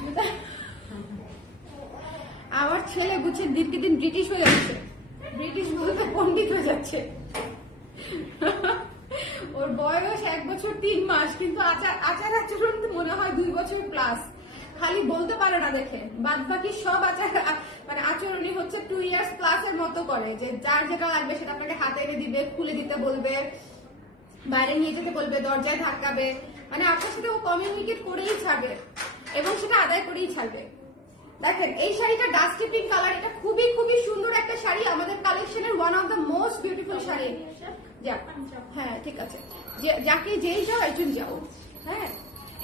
জুতা। আমার ছেলে বুঝছে দিন ব্রিটিশ হয়ে যাচ্ছে, ব্রিটিশ বলতে পন্ডিত হয়ে যাচ্ছে। ওর বয়স 1 বছর 3 মাস, কিন্তু আচার আচরণ মনে হয় 2 বছর প্লাস। খালি বলতে পারে না দেখে, বাদ বাকি সব মানে আচরণই হচ্ছে 2 ইয়ার্স প্লাস এর মতো করে, যে যার যেটা লাগবে সেটা আপনাকে হাতে এনে দিবে, খুলে দিতে বলবে, বাইরে নিয়ে যেতে বলবে, দরজায় ধাক্কাবে, মানে আপনার সাথে ও কমিউনিকেট করেই ছাড়বে এবং সেটা আদায় করেই ছাড়বে। দেখেন এই শাড়িটা ডাস্টি পিঙ্ক কালার, এটা খুবই সুন্দর একটা শাড়ি, আমাদের কালেকশনের one of the most beautiful sari. হ্যাঁ, ঠিক আছে, যাকে যেই যাও একজন যাও। হ্যাঁ,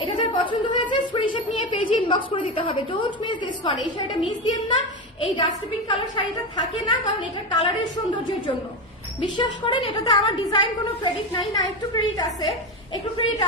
এটা যার পছন্দ হয়েছে স্ক্রিনশট নিয়ে পেজে ইনবক্স করে দিতে হবে। ডোন্ট মিস দিস ওয়ান, এই শাড়িটা মিস দিন না। এই ডাস্টি পিঙ্ক কালার শাড়িটা থাকে না, কারণ এটা কালারের সৌন্দর্যের জন্য। বিশ্বাস করেন, এটাতে আমার ডিজাইন কোনো ক্রেডিট নাই, না একটু ক্রেডিট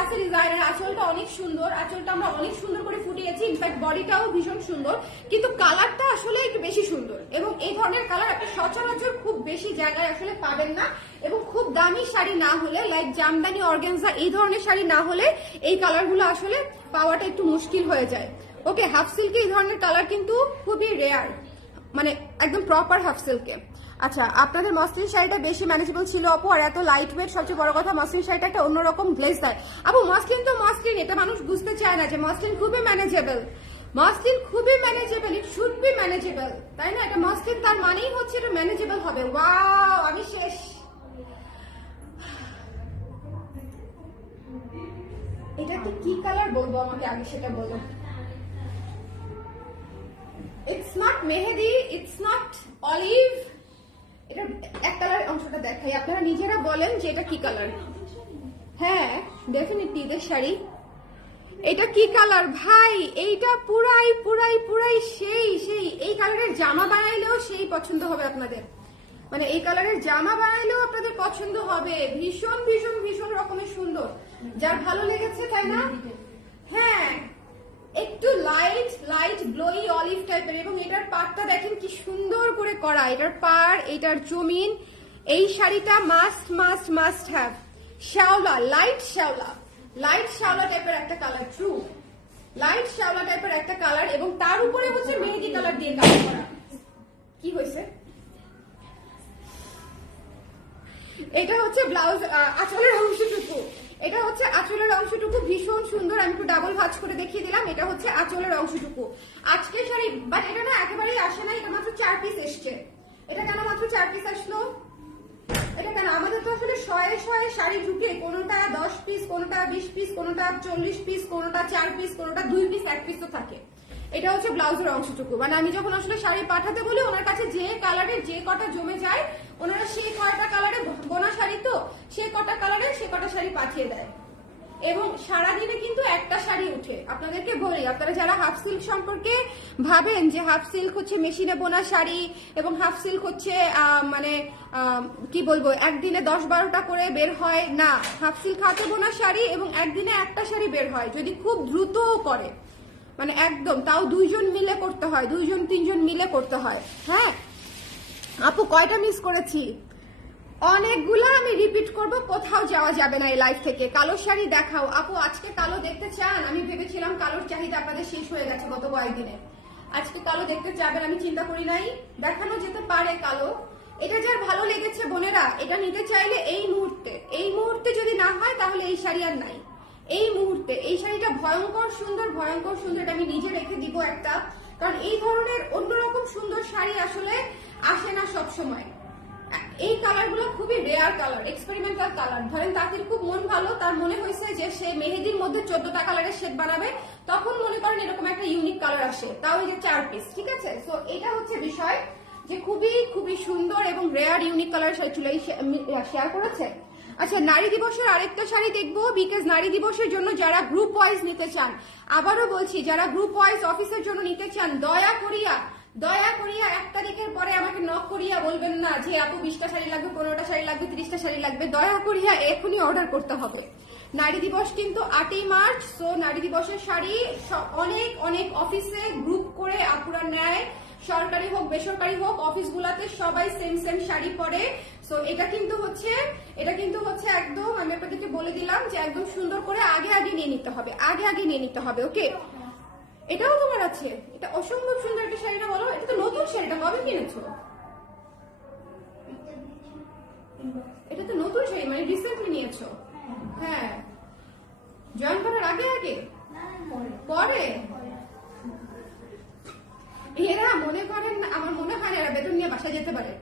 আছে ডিজাইনের। আঁচলটা অনেক সুন্দর, আঁচলটা আমরা অনেক সুন্দর করে ফুটিয়েছি, ইনফ্যাক্ট বডিটাও ভীষণ সুন্দর, কিন্তু কালারটা আসলে একটু বেশি সুন্দর। এবং এই ধরনের কালার আপনি সচরাচর খুব বেশি জায়গায় আসলে পাবেন না, এবং খুব দামি শাড়ি না হলে, লাইক জামদানি, অর্গানজা এই ধরনের শাড়ি না হলে এই কালারগুলো আসলে পাওয়াটা একটু মুশকিল হয়ে যায়। ওকে, হাফ সিল্কে এই ধরনের কালার কিন্তু খুবই রেয়ার, মানে একদম প্রপার হাফ সিল্কে। আচ্ছা, আপনাদের মসলিন শাড়িটা বেশি ম্যানেজেবল ছিল আপু, আর এত লাইট ওয়েট, সবচেয়ে বড় কথা মসলিন শাড়িটা একটা অন্যরকম গ্লেজ দেয়। আপু মসলিন তো মসলিন, এটা মানুষ বুঝতে চায় না যে মসলিন খুবই manageable, it should be manageable, তাই না? এটা মসলিন, তার মানেই হচ্ছে এটা ম্যানেজেবল হবে। ওয়াও, আমি শেষ। এটাকে কি কালার বলবো আমাকে আগে সেটা বলো। It's not Mehedi, it's not olive, এটা এক কালার অংশটা দেখাই, আপনারা নিজেরা বলেন যে এটা কি কালার। হ্যাঁ, ডেফিনেটলি ঈদের শাড়ি। এটা কি কালার ভাই? এইটা পুরাই সেই এই কালারের জামা বানাইলেও সেই পছন্দ হবে আপনাদের, মানে এই কালারের জামা বানাইলেও আপনাদের পছন্দ হবে। ভীষণ রকমের সুন্দর, যার ভালো লেগেছে, তাই না? হ্যাঁ, একটু লাইট গ্লোই অলিভ টাইপের, এবং এটার পাড়টা দেখেন কি সুন্দর করে করা, এটার পাড়, এটার জমিন। এই শাড়িটা মাস্ট হ্যাভ শ্যাওলা, লাইট শ্যাওলা টাইপের একটা কালার, ট্রু লাইট শ্যাওলা টাইপের একটা কালার, এবং তার উপরে হচ্ছে মেহেদি কালার দিয়ে কাজ করা। কি হয়েছে? এটা হচ্ছে ব্লাউজ, আঁচলের অংশটুকু, এটা হচ্ছে আঁচলের অংশটুকু, ভীষণ সুন্দর। আমি একটু ডাবল ভাঁজ করে দেখিয়ে দিলাম, এটা হচ্ছে আঁচলের অংশটুকু। আজকে শাড়ি, বাট এটা না একেবারেই আসে না, এটা মাত্র 4 পিস এসছে। এটা কেন মাত্র 4 পিস আসলো? এটা কেন আমাদের তো আসলে শয়ে শয়ে শাড়ি ঢুকে, কোনোটা 10 পিস, কোনোটা 20 পিস, কোনোটা 40 পিস, কোনোটা 4 পিস, কোনোটা 2 পিস, 1 পিস তো থাকে। এটা হচ্ছে ব্লাউজের অংশটুকু। মানে আমি যখন আসলে শাড়ি পাঠাতে বলি ওনার কাছে যে কালারের যে কটা জমে যায়, ওনারা সেই কয়টা কালারে বোনা শাড়ি তো সে কটা কালারে সে কটা শাড়ি পাঠিয়ে দেয়। এবং সারাদিনে কিন্তু একটা শাড়ি উঠে। আপনাদেরকে বলি, আপনারা যারা হাফ সিল্ক সম্পর্কে ভাবেন যে হাফ সিল্ক হচ্ছে মেশিনে বোনা শাড়ি এবং হাফ সিল্ক হচ্ছে মানে কি বলবো একদিনে 10-12টা করে বের হয়, না, হাফ সিল্ক হাতে বোনা শাড়ি এবং একদিনে একটা শাড়ি বের হয় যদি খুব দ্রুত করে, মানে একদম, তাও 2 জন মিলে করতে হয়, 2 জন 3 জন মিলে করতে হয়। হ্যাঁ আপু, কয়টা মিস করেছি? অনেকগুলো। আমি রিপিট করব, কোথাও যাওয়া যাবে না এই লাইফ থেকে। কালো শাড়ি দেখাও আপু। আজকে কালো দেখতে চান? আমি ভেবেছিলাম কালোর চাহিদা আপনাদের শেষ হয়ে গেছে গত কয়েকদিনে। আজকে কালো দেখতে চাবেন আমি চিন্তা করি নাই, দেখানো যেতে পারে কালো। এটা যার ভালো লেগেছে বোনেরা, এটা নিতে চাইলে এই মুহূর্তে যদি না হয় তাহলে এই শাড়ি আর নাই। এই মুহূর্তে এই শাড়িটা ভয়ঙ্কর সুন্দর, ভয়ঙ্কর সুন্দর। এটা আমি নিজে রেখে দিব একটা, কারণ এই ধরনের অন্যরকম সুন্দর শাড়ি আসলে আসে না সব সময়। এই কালার গুলো খুবই রেয়ার কালার, এক্সপেরিমেন্টাল কালার। ধরেন তাঁতির খুব মন ভালো, তার মনে হয়েছে যে সে মেহেদির মধ্যে 14টা কালারের শেড বানাবে, তখন মনে করেন এরকম একটা ইউনিক কালার আসে, তাও এই যে 4 পিস, ঠিক আছে। সো এটা হচ্ছে বিষয় যে খুবই খুবই সুন্দর এবং রেয়ার ইউনিক কালার চুলাই শেয়ার করেছে। আচ্ছা, নারী দিবসের আরেকটা শাড়ি দেখবো, বিকজ নারী দিবসের জন্য যারা গ্রুপ ওয়াইজ নিতে চান, আবারও বলছি যারা গ্রুপ ওয়াইজ অফিসের জন্য নিতে চান, দয়া করিয়া 1 তারিখের পরে আমাকে নক করিয়া বলবেন না যে আপু 20টা শাড়ি লাগবে, 15টা শাড়ি লাগবে, 30টা শাড়ি লাগবে। দয়া করিয়া এখনই অর্ডার করতে হবে। নারী দিবস কিন্তু 8ই মার্চ। সো নারী দিবসের শাড়ি অনেক অনেক অফিসে গ্রুপ করে আপুরা নেয়, সরকারি হোক বেসরকারি হোক, অফিসগুলোতে সবাই সেম সেম শাড়ি পরে। সো এটা কিন্তু হচ্ছে একদম, আমি আপনাদেরকে বলে দিলাম যে একদম সুন্দর করে আগে আগে নিয়ে নিতে হবে, আগে আগে নিয়ে নিতে হবে। ওকে, এটাও তোমার আছে? এটা অসম্ভব সুন্দর একটা শাড়ি না? বলো, এটা তো নতুন শাড়িটা কবে কিনেছো? এটা তো নতুন শাড়ি, মানে রিসেন্টলি নিয়েছো? হ্যাঁ, জয়েন করার আগে আগে পরে এরা মনে করেন, আমার মনে হয় এরা বেতন নিয়ে বাসায় যেতে পারে,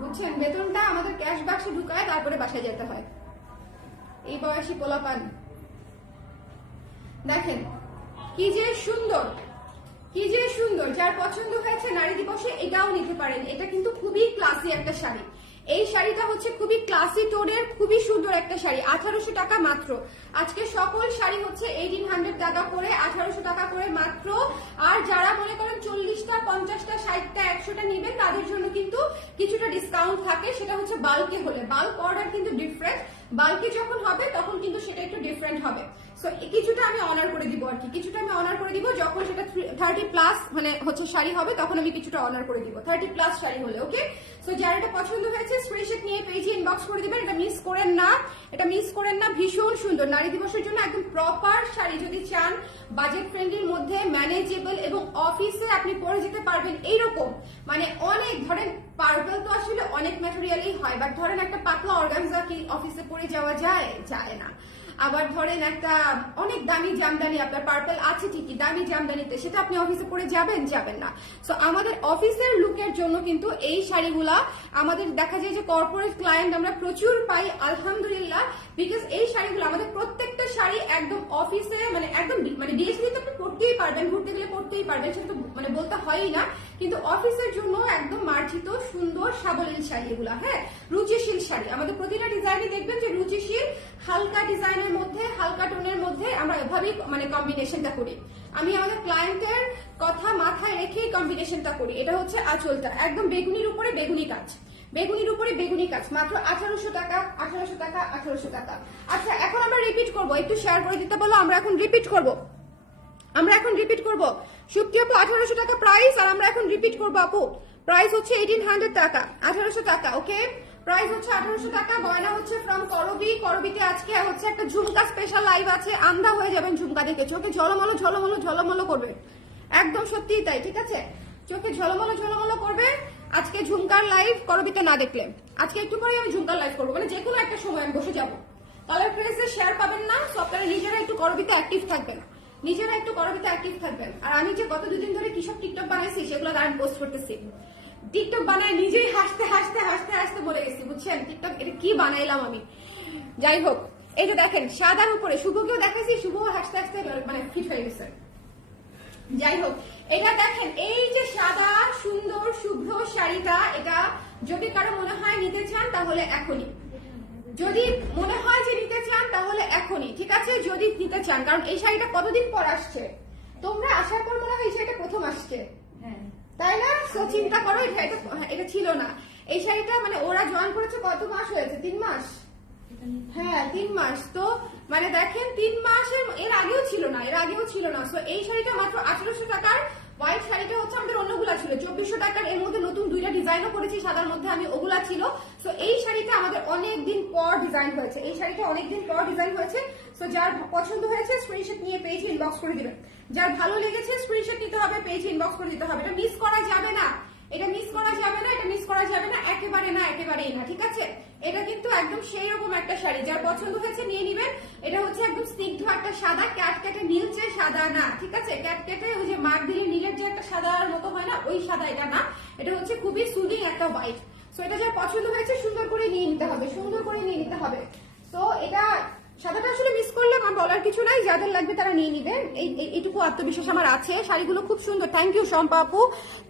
বুঝছেন? বেতনটা আমাদের ক্যাশ বাক্সে ঢুকায় তারপরে বাসায় যেতে হয়। এই বয়সী পোলাপান দেখেন কি যে সুন্দর, কি যে সুন্দর। যার পছন্দ হয়েছে নারী দিবসে এটাও নিতে পারেন। এটা কিন্তু খুবই ক্লাসি একটা শাড়ি। এই শাড়িটা হচ্ছে খুবই ক্লাসি টোনের, খুবই সুন্দর একটা শাড়ি। 1800 টাকা মাত্র। আজকে সকল শাড়ি হচ্ছে 1800 টাকা করে, 1800 টাকা করে মাত্র। আর যারা মনে করেন 40টা 50টা 60টা 100টা নেবেন তাদের জন্য কিন্তু কিছুটা ডিসকাউন্ট থাকে, সেটা হচ্ছে বাল্কে হলে। বাল্ক অর্ডার কিন্তু ডিফারেন্ট, বাল্কে যখন হবে তখন কিন্তু সেটা একটু ডিফারেন্ট হবে। সো কিছুটা আমি অনার করে দিব আর কি, কিছুটা আমি অনার করে দিব যখন সেটা 30+ মানে হচ্ছে শাড়ি হবে, তখন আমি কিছুটা অনার করে দিব 30+ শাড়ি হলে। ওকে, সো যার এটা পছন্দ হয়েছে স্ক্রিনশট নিয়ে পেজে ইনবক্স করে দিবেন। এটা মিস করেন না, এটা মিস করেন না। ভীষণ সুন্দর নারী দিবসের জন্য একদম প্রপার শাড়ি যদি চান, বাজেট ফ্রেন্ডলির মধ্যে, ম্যানেজেবল এবং অফিসে আপনি পরে যেতে পারবেন এইরকম। মানে অনেক, ধরেন পার্পল তো আসলে অনেক ম্যাটেরিয়ালই হয়, বাট ধরেন একটা পাতলা অর্গানজা কি অফিসে পরে যাওয়া যায়? যায় না। আবার ধরেন একটা অনেক দামি জামদানি, আপনার পার্পল আছে ঠিকই, দামি জামদানিতে, সেটা আপনি অফিসে পরে যাবেন না। সো আমাদের অফিসের লুকের জন্য কিন্তু এই শাড়িগুলা আমাদের দেখা যায় যে কর্পোরেট ক্লায়েন্ট আমরা প্রচুর পাই, আলহামদুলিল্লাহ। বিকজ এই শাড়িগুলো আমাদের প্রত্যেকটা শাড়ি একদম অফিসে, মানে একদম মানে বিএসসি তো আপনি পড়তেই পারবেন, ঘুরতে গেলে পড়তেই পারবেন, সেটা তো মানে বলতে হয়ই না। কিন্তু অফিসের জন্য একদম মার্জিত সুন্দর সাবলীল শাড়ি এগুলা। হ্যাঁ, রুচিশীল শাড়ি। আমাদের প্রতিটা ডিজাইনে দেখবেন যে রুচিশীল, হালকা ডিজাইনের মধ্যে, হালকা টোনের মধ্যে আমরা এভাবেই মানে কম্বিনেশনটা করি। আমি আমাদের ক্লায়েন্টের কথা মাথায় রেখেই কম্বিনেশনটা করি। এটা হচ্ছে আঁচলটা একদম বেগুনির উপরে বেগুনি কাজ, বেগুনির উপরে বেগুনি কাজ, মাত্র 1800 টাকা, 1800 টাকা, 1800 টাকা। আচ্ছা, এখন আমরা রিপিট করবো, একটু শেয়ার করে দিতে বলো। আমরা এখন রিপিট করবো, সুপ্তি আপু 1800 টাকা প্রাইস, আর আমরা এখন রিপিট করবো আপু। প্রাইস হচ্ছে 1800 টাকা, 1800 টাকা। ওকে, প্রাইস হচ্ছে 1800 টাকা। গয়না হচ্ছে ফ্রম করবি। করবিতে আজকে হচ্ছে একটা ঝুমকা স্পেশাল লাইভ আছে, আন্ধা হয়ে যাবেন ঝুমকা দেখে, চোখে ঝলমলো ঝলমলো ঝলমলো করবে, একদম সত্যিই তাই, ঠিক আছে? চোখে ঝলমলো ঝলমলো করবে আজকে ঝুমকার লাইভ করবিতে না দেখলে। আজকে একটু পরে আমি ঝুমকার লাইভ করবো, মানে যে কোনো একটা সময় আমি বসে যাবো। কালার ক্রেজে শেয়ার পাবেন না, সো আপনারা নিজেরা একটু করবিতে অ্যাক্টিভ থাকবেন, নিজেরা একটু করবিতে অ্যাক্টিভ থাকবেন। আর আমি যে গত 2 দিন ধরে কিসব টিকটক বানাইছি সেগুলো গান পোস্ট করতেছি, টিকটক বানায় নিজেই হাসতে হাসতে হাসতে হাসতে বলে গেছি, বুঝছেন? বুঝছেন টিকটক এটা কি বানাইলাম আমি। যাই হোক, এই যে দেখেন সাদার উপরে, শুভকেও দেখাইছি, শুভ হাসতে হাসতে মানে ফিট হয়ে গেছে। যাই হোক, এটা দেখেন এই যে সাদা সুন্দর শুভ্র শাড়িটা, এটা যদি কারো মনে হয় নিতে চান তাহলে এখনই, যদি মনে হয় যে নিতে চান তাহলে এখনই, ঠিক আছে? যদি নিতে চান, কারণ এই শাড়িটা কতদিন পর আসছে, তোমরা আসার পর মনে হয় এই শাড়িটা প্রথম আসছে, তাই না? তো চিন্তা করো, এটা ছিল না এই শাড়িটা, মানে ওরা জয়েন করেছে কত মাস হয়েছে? 3 মাস। হ্যাঁ 3 মাস। তো মানে দেখেন 3 মাসের এর আগেও ছিল না, এর আগেও ছিল না। তো এই শাড়িটা মাত্র 1800 টাকার। হোয়াইট শাড়িটা হচ্ছে আমাদের অন্যগুলা ছিল 2400 টাকার। এর মধ্যে নতুন 2টা ডিজাইনও করেছি সাদার মধ্যে, আমি ওগুলা ছিল। তো এই শাড়িটা আমাদের অনেকদিন পর ডিজাইন হয়েছে, এই শাড়িটা অনেকদিন পর ডিজাইন হয়েছে। তো যার পছন্দ হয়েছে স্ক্রিনশট নিয়ে পেজে ইনবক্স করে দিবেন, যার ভালো লেগেছে স্ক্রিনশট নিতে হবে, পেজে ইনবক্স করে দিতে হবে। এটা মিস করা যাবে না, এটা মিস করা যাবে না, এটা মিস করা যাবে না, একেবারে না, একেবারেই না, ঠিক আছে? এটা কিন্তু একদম সেই রকম একটা শাড়ি, যার পছন্দ হয়েছে নিয়ে নিবেন। এটা হচ্ছে একদম স্নিগ্ধ একটা সাদা, ক্যাট কেটে নীলচে সাদা না, ঠিক আছে? ক্যাট কেটে ওই যে মার দিলে নীলের যে একটা সাদার মতো হয় না, ওই সাদা এটা না, এটা হচ্ছে খুবই সুদিং একটা হোয়াইট। সো এটা যার পছন্দ হয়েছে সুন্দর করে নিয়ে নিতে হবে, সুন্দর করে নিয়ে নিতে হবে। তো এটা সাদাটা আসলে মিস করলে আমার বলার কিছু নাই, যাদের লাগবে তারা নিয়ে নিবে, এইটুকু আত্মবিশ্বাস আমার আছে। শাড়িগুলো খুব সুন্দর, থ্যাংক ইউ শম্পা আপু,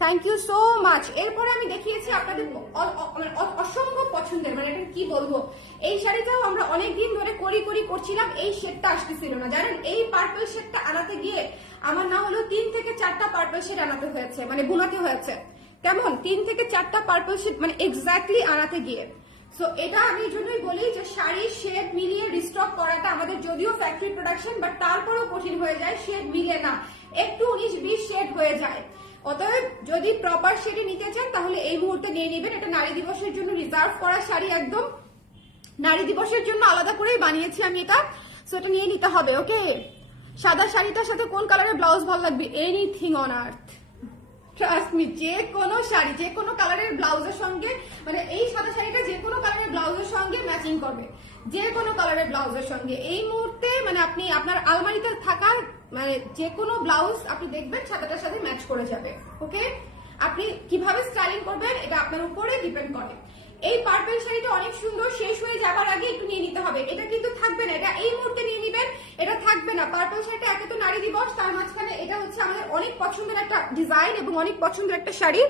থ্যাংক ইউ সো মাচ। এরপরে আমি দেখিয়েছি আপনাদের অসম্ভব পছন্দের, মানে এটা কি বলবো, এই শাড়িটাও আমরা অনেকদিন ধরে করছিলাম, এই শেডটা আসতেছিল না, জানেন? এই পার্পল শেডটা আনাতে গিয়ে আমার না হলো 3 থেকে 4টা পার্পল শেড আনাতে হয়েছে, মানে বোনাতে হয়েছে। কেমন 3 থেকে 4টা পার্পল শেড মানে এক্স্যাক্টলি আনাতে গিয়ে। সো এটা আমি এই জন্যই বলি যে শাড়ির শেড মিলিয়ে রিস্টক করাটা আমাদের যদিও ফ্যাক্টরি প্রোডাকশন, বাট তারপরেও কঠিন হয়ে যায়, শেড মিলে না, একটু 19-20 শেড হয়ে যায়। অতএব যদি প্রপার শেডে নিতে চান তাহলে এই মুহূর্তে নিয়ে নেবেন। এটা নারী দিবসের জন্য রিজার্ভ করা শাড়ি, একদম নারী দিবসের জন্য আলাদা করেই বানিয়েছি আমি এটা। সো এটা নিয়ে নিতে হবে, ওকে? সাদা শাড়িটার সাথে কোন কালারের ব্লাউজ ভালো লাগবে? Anything on earth, trust me, যে কোনো শাড়ি যে কোনো কালারের ব্লাউজের সঙ্গে, মানে এই সাদা শাড়িটা যে কোনো কালারের ব্লাউজের সঙ্গে ম্যাচিং করবে, যে কোনো কালারের ব্লাউজের সঙ্গে। এই মুহূর্তে মানে আপনি আপনার আলমারিতে থাকা মানে যে কোনো ব্লাউজ আপনি দেখবেন সাদাটার সাথে ম্যাচ করে যাবে, ওকে? আপনি কিভাবে স্টাইলিং করবেন এটা আপনার উপরে ডিপেন্ড করে। এই পার্পল শাড়িটা অনেক সুন্দর, শেষ হয়ে যাবার আগে একটু নিয়ে নিতে হবে। এটা কিন্তু থাকবে না, এটা এই মুহূর্তে নিয়ে নিবেন, এটা থাকবে না। পার্পল শাড়িটা একে তো নারী দিবস, তার মাঝখানে এটা হচ্ছে আমাদের অনেক পছন্দের একটা ডিজাইন এবং অনেক পছন্দের একটা sari.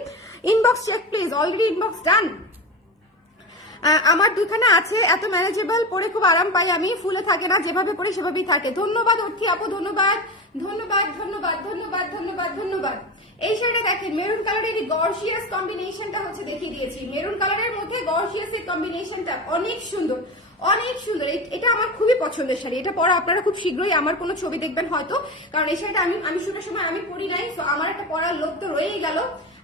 Inbox check please, already inbox done. আমার 2খানা আছে, এত ম্যানেজেবল, পরে খুব আরাম পাই আমি, ফুলে থাকে না, যেভাবে পরে সেভাবেই থাকে। ধন্যবাদ অর্থী আপু, ধন্যবাদ ধন্যবাদ ধন্যবাদ ধন্যবাদ ধন্যবাদ ধন্যবাদ। এই শাড়িটা দেখেন মেরুন কালারের এই গর্জিয়াস কম্বিনেশনটা হচ্ছে দেখিয়ে দিয়েছি, মেরুন কালারের মধ্যে গর্জিয়াস এই কম্বিনেশনটা অনেক সুন্দর, অনেক সুন্দর। এটা আমার খুবই পছন্দের শাড়ি, এটা পরা আপনারা খুব শীঘ্রই আমার কোনো ছবি দেখবেন হয়তো, কারণ এই শাড়িটা আমি শুটার সময় আমি পরি নাই, তো আমার একটা পরার লোক তো রয়েই গেল।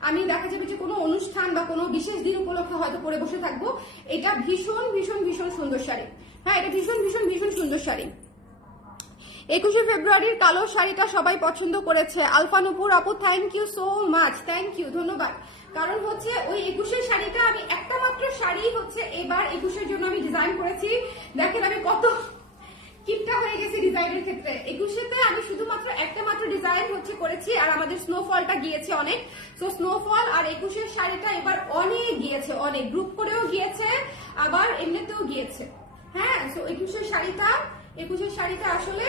আমি দেখা যাবে যে কোনো অনুষ্ঠান বা কোনো বিশেষ দিন উপলক্ষে হয়তো পরে বসে থাকবো। এটা ভীষণ ভীষণ ভীষণ সুন্দর শাড়ি, হ্যাঁ এটা ভীষণ ভীষণ ভীষণ সুন্দর শাড়ি। 21শে ফেব্রুয়ারির কালো শাড়িটা সবাই পছন্দ করেছে। আলফানুপুর আপু thank you so much, thank you, ধন্যবাদ। কারণ হচ্ছে ওই 21শে শাড়িটা আমি একটা মাত্র শাড়ি হচ্ছে এবার 21শে জন্য আমি ডিজাইন করেছি। দেখেন আমি কত কিপটা হয়ে গেছে ডিজাইনের ক্ষেত্রে। 21তে আমি শুধুমাত্র একটা মাত্র ডিজাইন হচ্ছে করেছি, আর আমাদের স্নোফলটা গিয়েছে অনেক। তো স্নোফল আর 21শে শাড়িটা এবার অনেক গিয়েছে, অনেক গ্রুপ করেও গিয়েছে, আবার এমনিতেও গিয়েছে। হ্যাঁ, তো 21শে শাড়িটা আসলে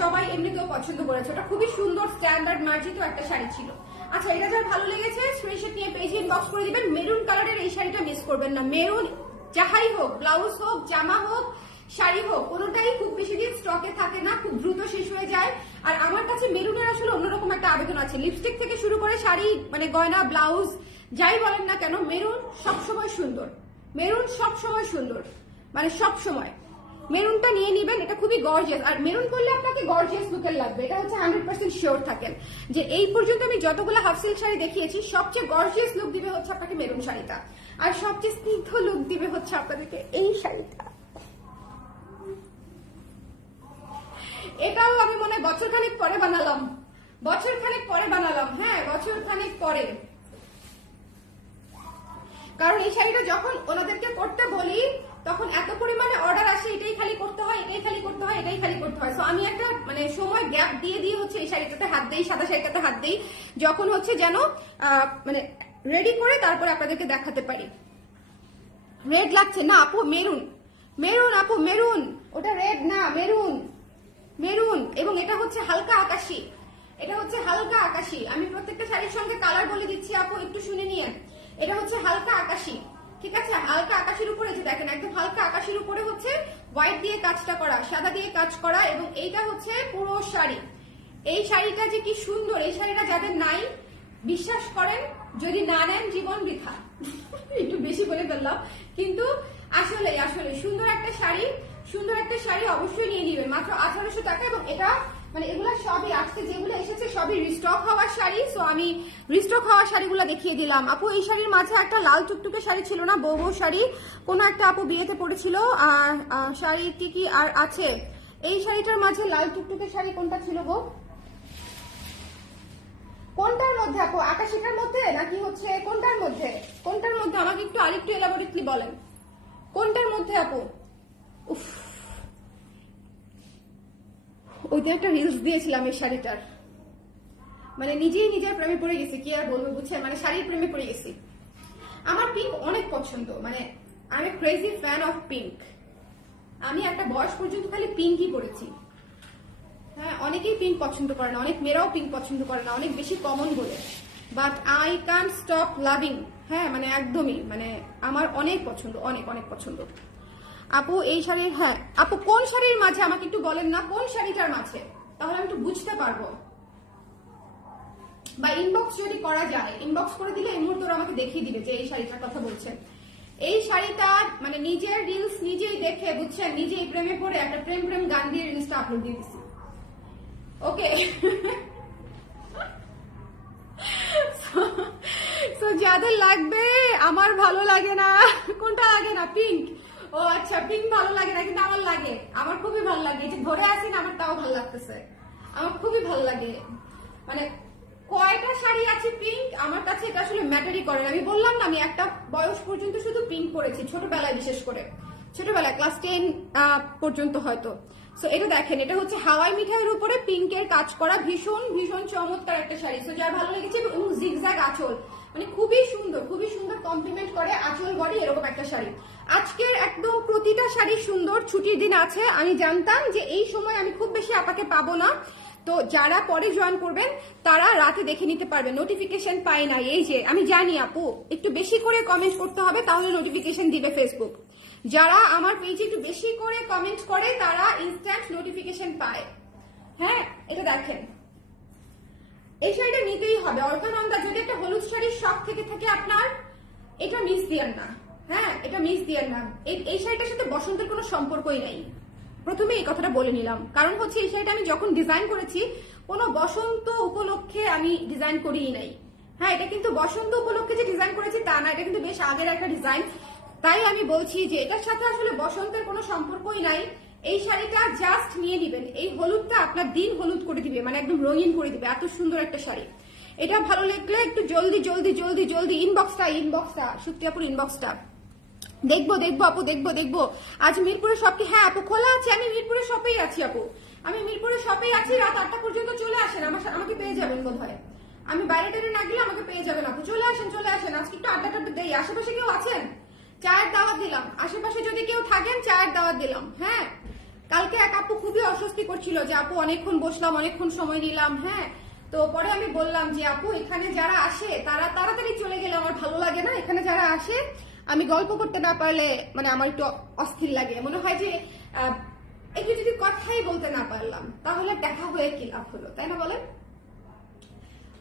সবাই এমনিতেও পছন্দ করেছে। ওটা খুবই সুন্দর স্ট্যান্ডার্ড মার্জিত একটা শাড়ি ছিল। আচ্ছা, এটা যার ভালো লেগেছে স্ক্রিনশট নিয়ে পেজে ইনবক্স করে দিবেন। মেরুন কালারের এই শাড়িটা মিস করবেন না। মেরুন যাহাই হোক, ব্লাউজ হোক, জামা হোক, শাড়ি হোক, কোনোটাই খুব বেশি দিন স্টকে থাকে না, খুব দ্রুত শেষ হয়ে যায়। আর আমার কাছে মেরুনের আসলে অন্যরকম একটা আবেদন আছে, লিপস্টিক থেকে শুরু করে শাড়ি মানে গয়না ব্লাউজ যাই বলেন না কেন, মেরুন সবসময় সুন্দর, মেরুন সবসময় সুন্দর, মানে সবসময় মেরুনটা নিয়ে নিবেন। এটা খুবই গর্জিয়াস, আর মেরুন করলে আপনাকে গর্জিয়াস লুকের লাগবে, এটা হচ্ছে 100% শিওর থাকেন যে এই পর্যন্ত আমি যতগুলো হাফ সিল্ক শাড়ি দেখিয়েছি সবচেয়ে গর্জিয়াস লুক দিবে হচ্ছে আপনাকে মেরুন শাড়িটা, আর সবচেয়ে স্নিগ্ধ লুক দিবে হচ্ছে আপনাদেরকে এই শাড়িটা। এটাও আমি মনে বছর খানেক পরে বানালাম, হ্যাঁ বছর খানেক পরে। কারণ এই শাড়িটা যখন ওনাদেরকে করতে বলি তখন এত পরিমাণে অর্ডার আসে, এটাই খালি করতে হয়, এটাই খালি করতে হয়, এটাই খালি করতে হয়। তো আমি একটা মানে সময় গ্যাপ দিয়ে হচ্ছে এই শাড়িটাতে হাত দেই, সাদা শাড়িটাতে হাত দেই, যখন হচ্ছে যেন মানে রেডি করে তারপরে আপনাদেরকে দেখাতে পারি। রেড লাগছে না আপু, মেরুন, মেরুন আপু, মেরুন, ওটা রেড না, মেরুন, মেরুন। এবং এটা হচ্ছে হালকা আকাশি, এটা হচ্ছে হালকা আকাশি। আমি প্রত্যেকটা শাড়ির সঙ্গে কালার বলে দিচ্ছি আপু, একটু শুনে নিয়ে। এটা হচ্ছে হালকা আকাশি, ঠিক আছে? হালকা আকাশের উপরে যে দেখেন, একদম হালকা আকাশের উপরে হচ্ছে হোয়াইট দিয়ে কাজটা করা, সাদা দিয়ে কাজ করা, এবং এইটা হচ্ছে পুরো শাড়ি। এই শাড়িটা যে কি সুন্দর, এই শাড়িটা যাদের নাই বিশ্বাস করেন, যদি না নেন জীবন বৃথা। একটু বেশি বলে ফেললাম, কিন্তু আসলে আসলে সুন্দর একটা শাড়ি, সুন্দর একটা শাড়ি অবশ্যই নিয়ে নিবেন। মাত্র 1800 টাকা। এবং এটা মানে এগুলা সবই আজকে যেগুলো এসেছে সবই রিস্টক হওয়ার শাড়ি। সো আমি রিস্টক হওয়া শাড়িগুলো দেখিয়ে দিলাম। আপু এই শাড়ির মাঝে একটা লাল টুকটুকে শাড়ি ছিল না, বউ বউ শাড়ি, কোন একটা আপু বিয়েতে পড়েছিল। আর শাড়িটি কি আর আছে? এই শাড়িটার মাঝে লাল টুকটুকে শাড়ি কোনটা ছিল গো? কোনটার মধ্যে আপু? আকাশিটার মধ্যে নাকি হচ্ছে কোনটার মধ্যে? কোনটার মধ্যে আমাকে একটু আরেকটু এলাবোরেটলি বলেন, কোনটার মধ্যে আপু? উফ, ওইটা একটা রিলস দিয়েছিলাম এই শাড়িটার, মানে নিজেই নিজের প্রেমে পড়ে গেছি, কি আর বলবো বুঝছেন, মানে শাড়ির প্রেমে পড়ে গেছি। আমার পিঙ্ক অনেক পছন্দ, মানে আমি ক্রেজি ফ্যান অফ পিঙ্ক। আমি একটা বয়স পর্যন্ত খালি পিঙ্কই পরেছি। হ্যাঁ, অনেকেই পিঙ্ক পছন্দ করে না, অনেক মেয়েরাও পিঙ্ক পছন্দ করে না, অনেক বেশি কমন বলে, but I can't stop loving. হ্যাঁ, মানে একদমই, মানে আমার অনেক পছন্দ, অনেক অনেক পছন্দ। আপু এই শাড়ির, হ্যাঁ আপু কোন শাড়ির মাঝে আমাকে একটু বলেন না, কোন শাড়িটার মাঝে, তাহলে আমি একটু বুঝতে পারবো। বা ইনবক্স যদি করা যায়, ইনবক্স করে দিলে এই মুহূর্তে ওরা আমাকে দেখিয়ে দিবে যে এই শাড়িটার কথা বলছেন। এই শাড়িটা মানে নিজের রিলস নিজেই দেখে বুঝছেন, নিজেই প্রেমে পড়ে একটা প্রেম প্রেম গান দিয়ে রিলসটা আপলোড দিয়ে দিচ্ছি। ওকে, সো যাদের লাগবে, আমার ভালো লাগে না। কোনটা লাগে না? পিঙ্ক। ও আচ্ছা, পিঙ্ক ভালো লাগে না, কিন্তু আমার লাগে, আমার খুবই ভালো লাগে। এই যে ধরে আছি না, আমার তাও ভালো লাগতেছে, আমার খুবই ভালো লাগে। মানে কয়টা শাড়ি আছে পিঙ্ক, আমার কাছে এটা আসলে ম্যাটারই করে না। আমি বললাম না, আমি একটা বয়স পর্যন্ত শুধু পিঙ্ক পরেছি, ছোটবেলায়, বিশেষ করে ছোটবেলায় ক্লাস 10 পর্যন্ত হয়তো। সো এটা দেখেন, এটা হচ্ছে হাওয়াই মিঠাইয়ের উপরে পিঙ্কের কাজ করা, ভীষণ ভীষণ চমৎকার একটা শাড়ি। সো যার ভালো লেগেছে, এবং জিগজ্যাগ আঁচল, মানে খুবই সুন্দর, খুবই সুন্দর কমপ্লিমেন্ট করে আঁচল বডি এরকম একটা শাড়ি। আজকের একদম প্রতিটা শাড়ি সুন্দর। ছুটির দিন আছে, আমি জানতাম যে এই সময় আমি খুব বেশি আপাকে পাবো না, তো যারা পরে জয়েন করবেন তারা রাতে দেখে নিতে পারবেন। নোটিফিকেশন পাই না, এই যে আমি জানি আপু, একটু বেশি করে কমেন্ট করতে হবে, তাহলে নোটিফিকেশন দিবে ফেসবুক। যারা আমার পেজে একটু বেশি করে কমেন্ট করে তারা ইনস্ট্যান্ট নোটিফিকেশন পায়। হ্যাঁ, এটা দেখেন, এই শাড়িটা নিতেই হবে। অলকানন্দা, যদি একটা হলুদ শাড়ির শখ থেকে থাকে আপনার, এটা মিস দিয়েন না। হ্যাঁ, এটা মিস দিয়েন না। এই শাড়িটার সাথে বসন্তের কোনো সম্পর্কই নাই, প্রথমে এই কথাটা বলে নিলাম। কারণ হচ্ছে এই শাড়িটা আমি যখন ডিজাইন করেছি, কোনো বসন্ত উপলক্ষে আমি ডিজাইন করিই নাই। হ্যাঁ, এটা কিন্তু বসন্ত উপলক্ষে যে ডিজাইন করেছি তা না, এটা কিন্তু বেশ আগের একটা ডিজাইন। তাই আমি বলছি যে এটার সাথে আসলে বসন্তের কোনো সম্পর্কই নাই। এই শাড়িটা জাস্ট নিয়ে নিবেন, এই হলুদটা আপনার দিন হলুদ করে দিবে, মানে একদম রঙিন করে দিবে, এত সুন্দর একটা শাড়ি। এটা ভালো লাগলে একটু জলদি জলদি জলদি জলদি ইনবক্সটা সত্যি ইনবক্সটা দেখবো দেখবো আপু, দেখবো। আজ মিরপুরের শপটি, হ্যাঁ আপু খোলা আছে, আমি মিরপুরের শপেই আছি আপু, আমি মিরপুরের শপেই আছি। রাত 8টা পর্যন্ত চলে আসেন, আমাকে পেয়ে যাবেন বোধ হয়। আমি বাইরে টাইরে না গেলে আমাকে পেয়ে যাবেন আপু, চলে আসেন চলে আসেন। আজকে একটু আড্ডা দেই। আশেপাশে কেউ আছেন? চায়ের দাওয়াত দিলাম, আশেপাশে যদি কেউ থাকেন চায়ের দাওয়াত দিলাম। হ্যাঁ, কালকে এক আপু খুবই অস্বস্তি করছিল যে আপু অনেকক্ষণ বসলাম, অনেকক্ষণ সময় নিলাম। হ্যাঁ, তো পরে আমি বললাম যে আপু এখানে যারা আসে তারা তাড়াতাড়ি চলে গেলে আমার ভালো লাগে না, এখানে যারা আসে আমি গল্প করতে না পারলে মানে আমার একটু অস্থির লাগে, মনে হয় যে একটু যদি কথাই বলতে না পারলাম তাহলে দেখা হয়ে কি লাভ হলো, তাই না বলেন?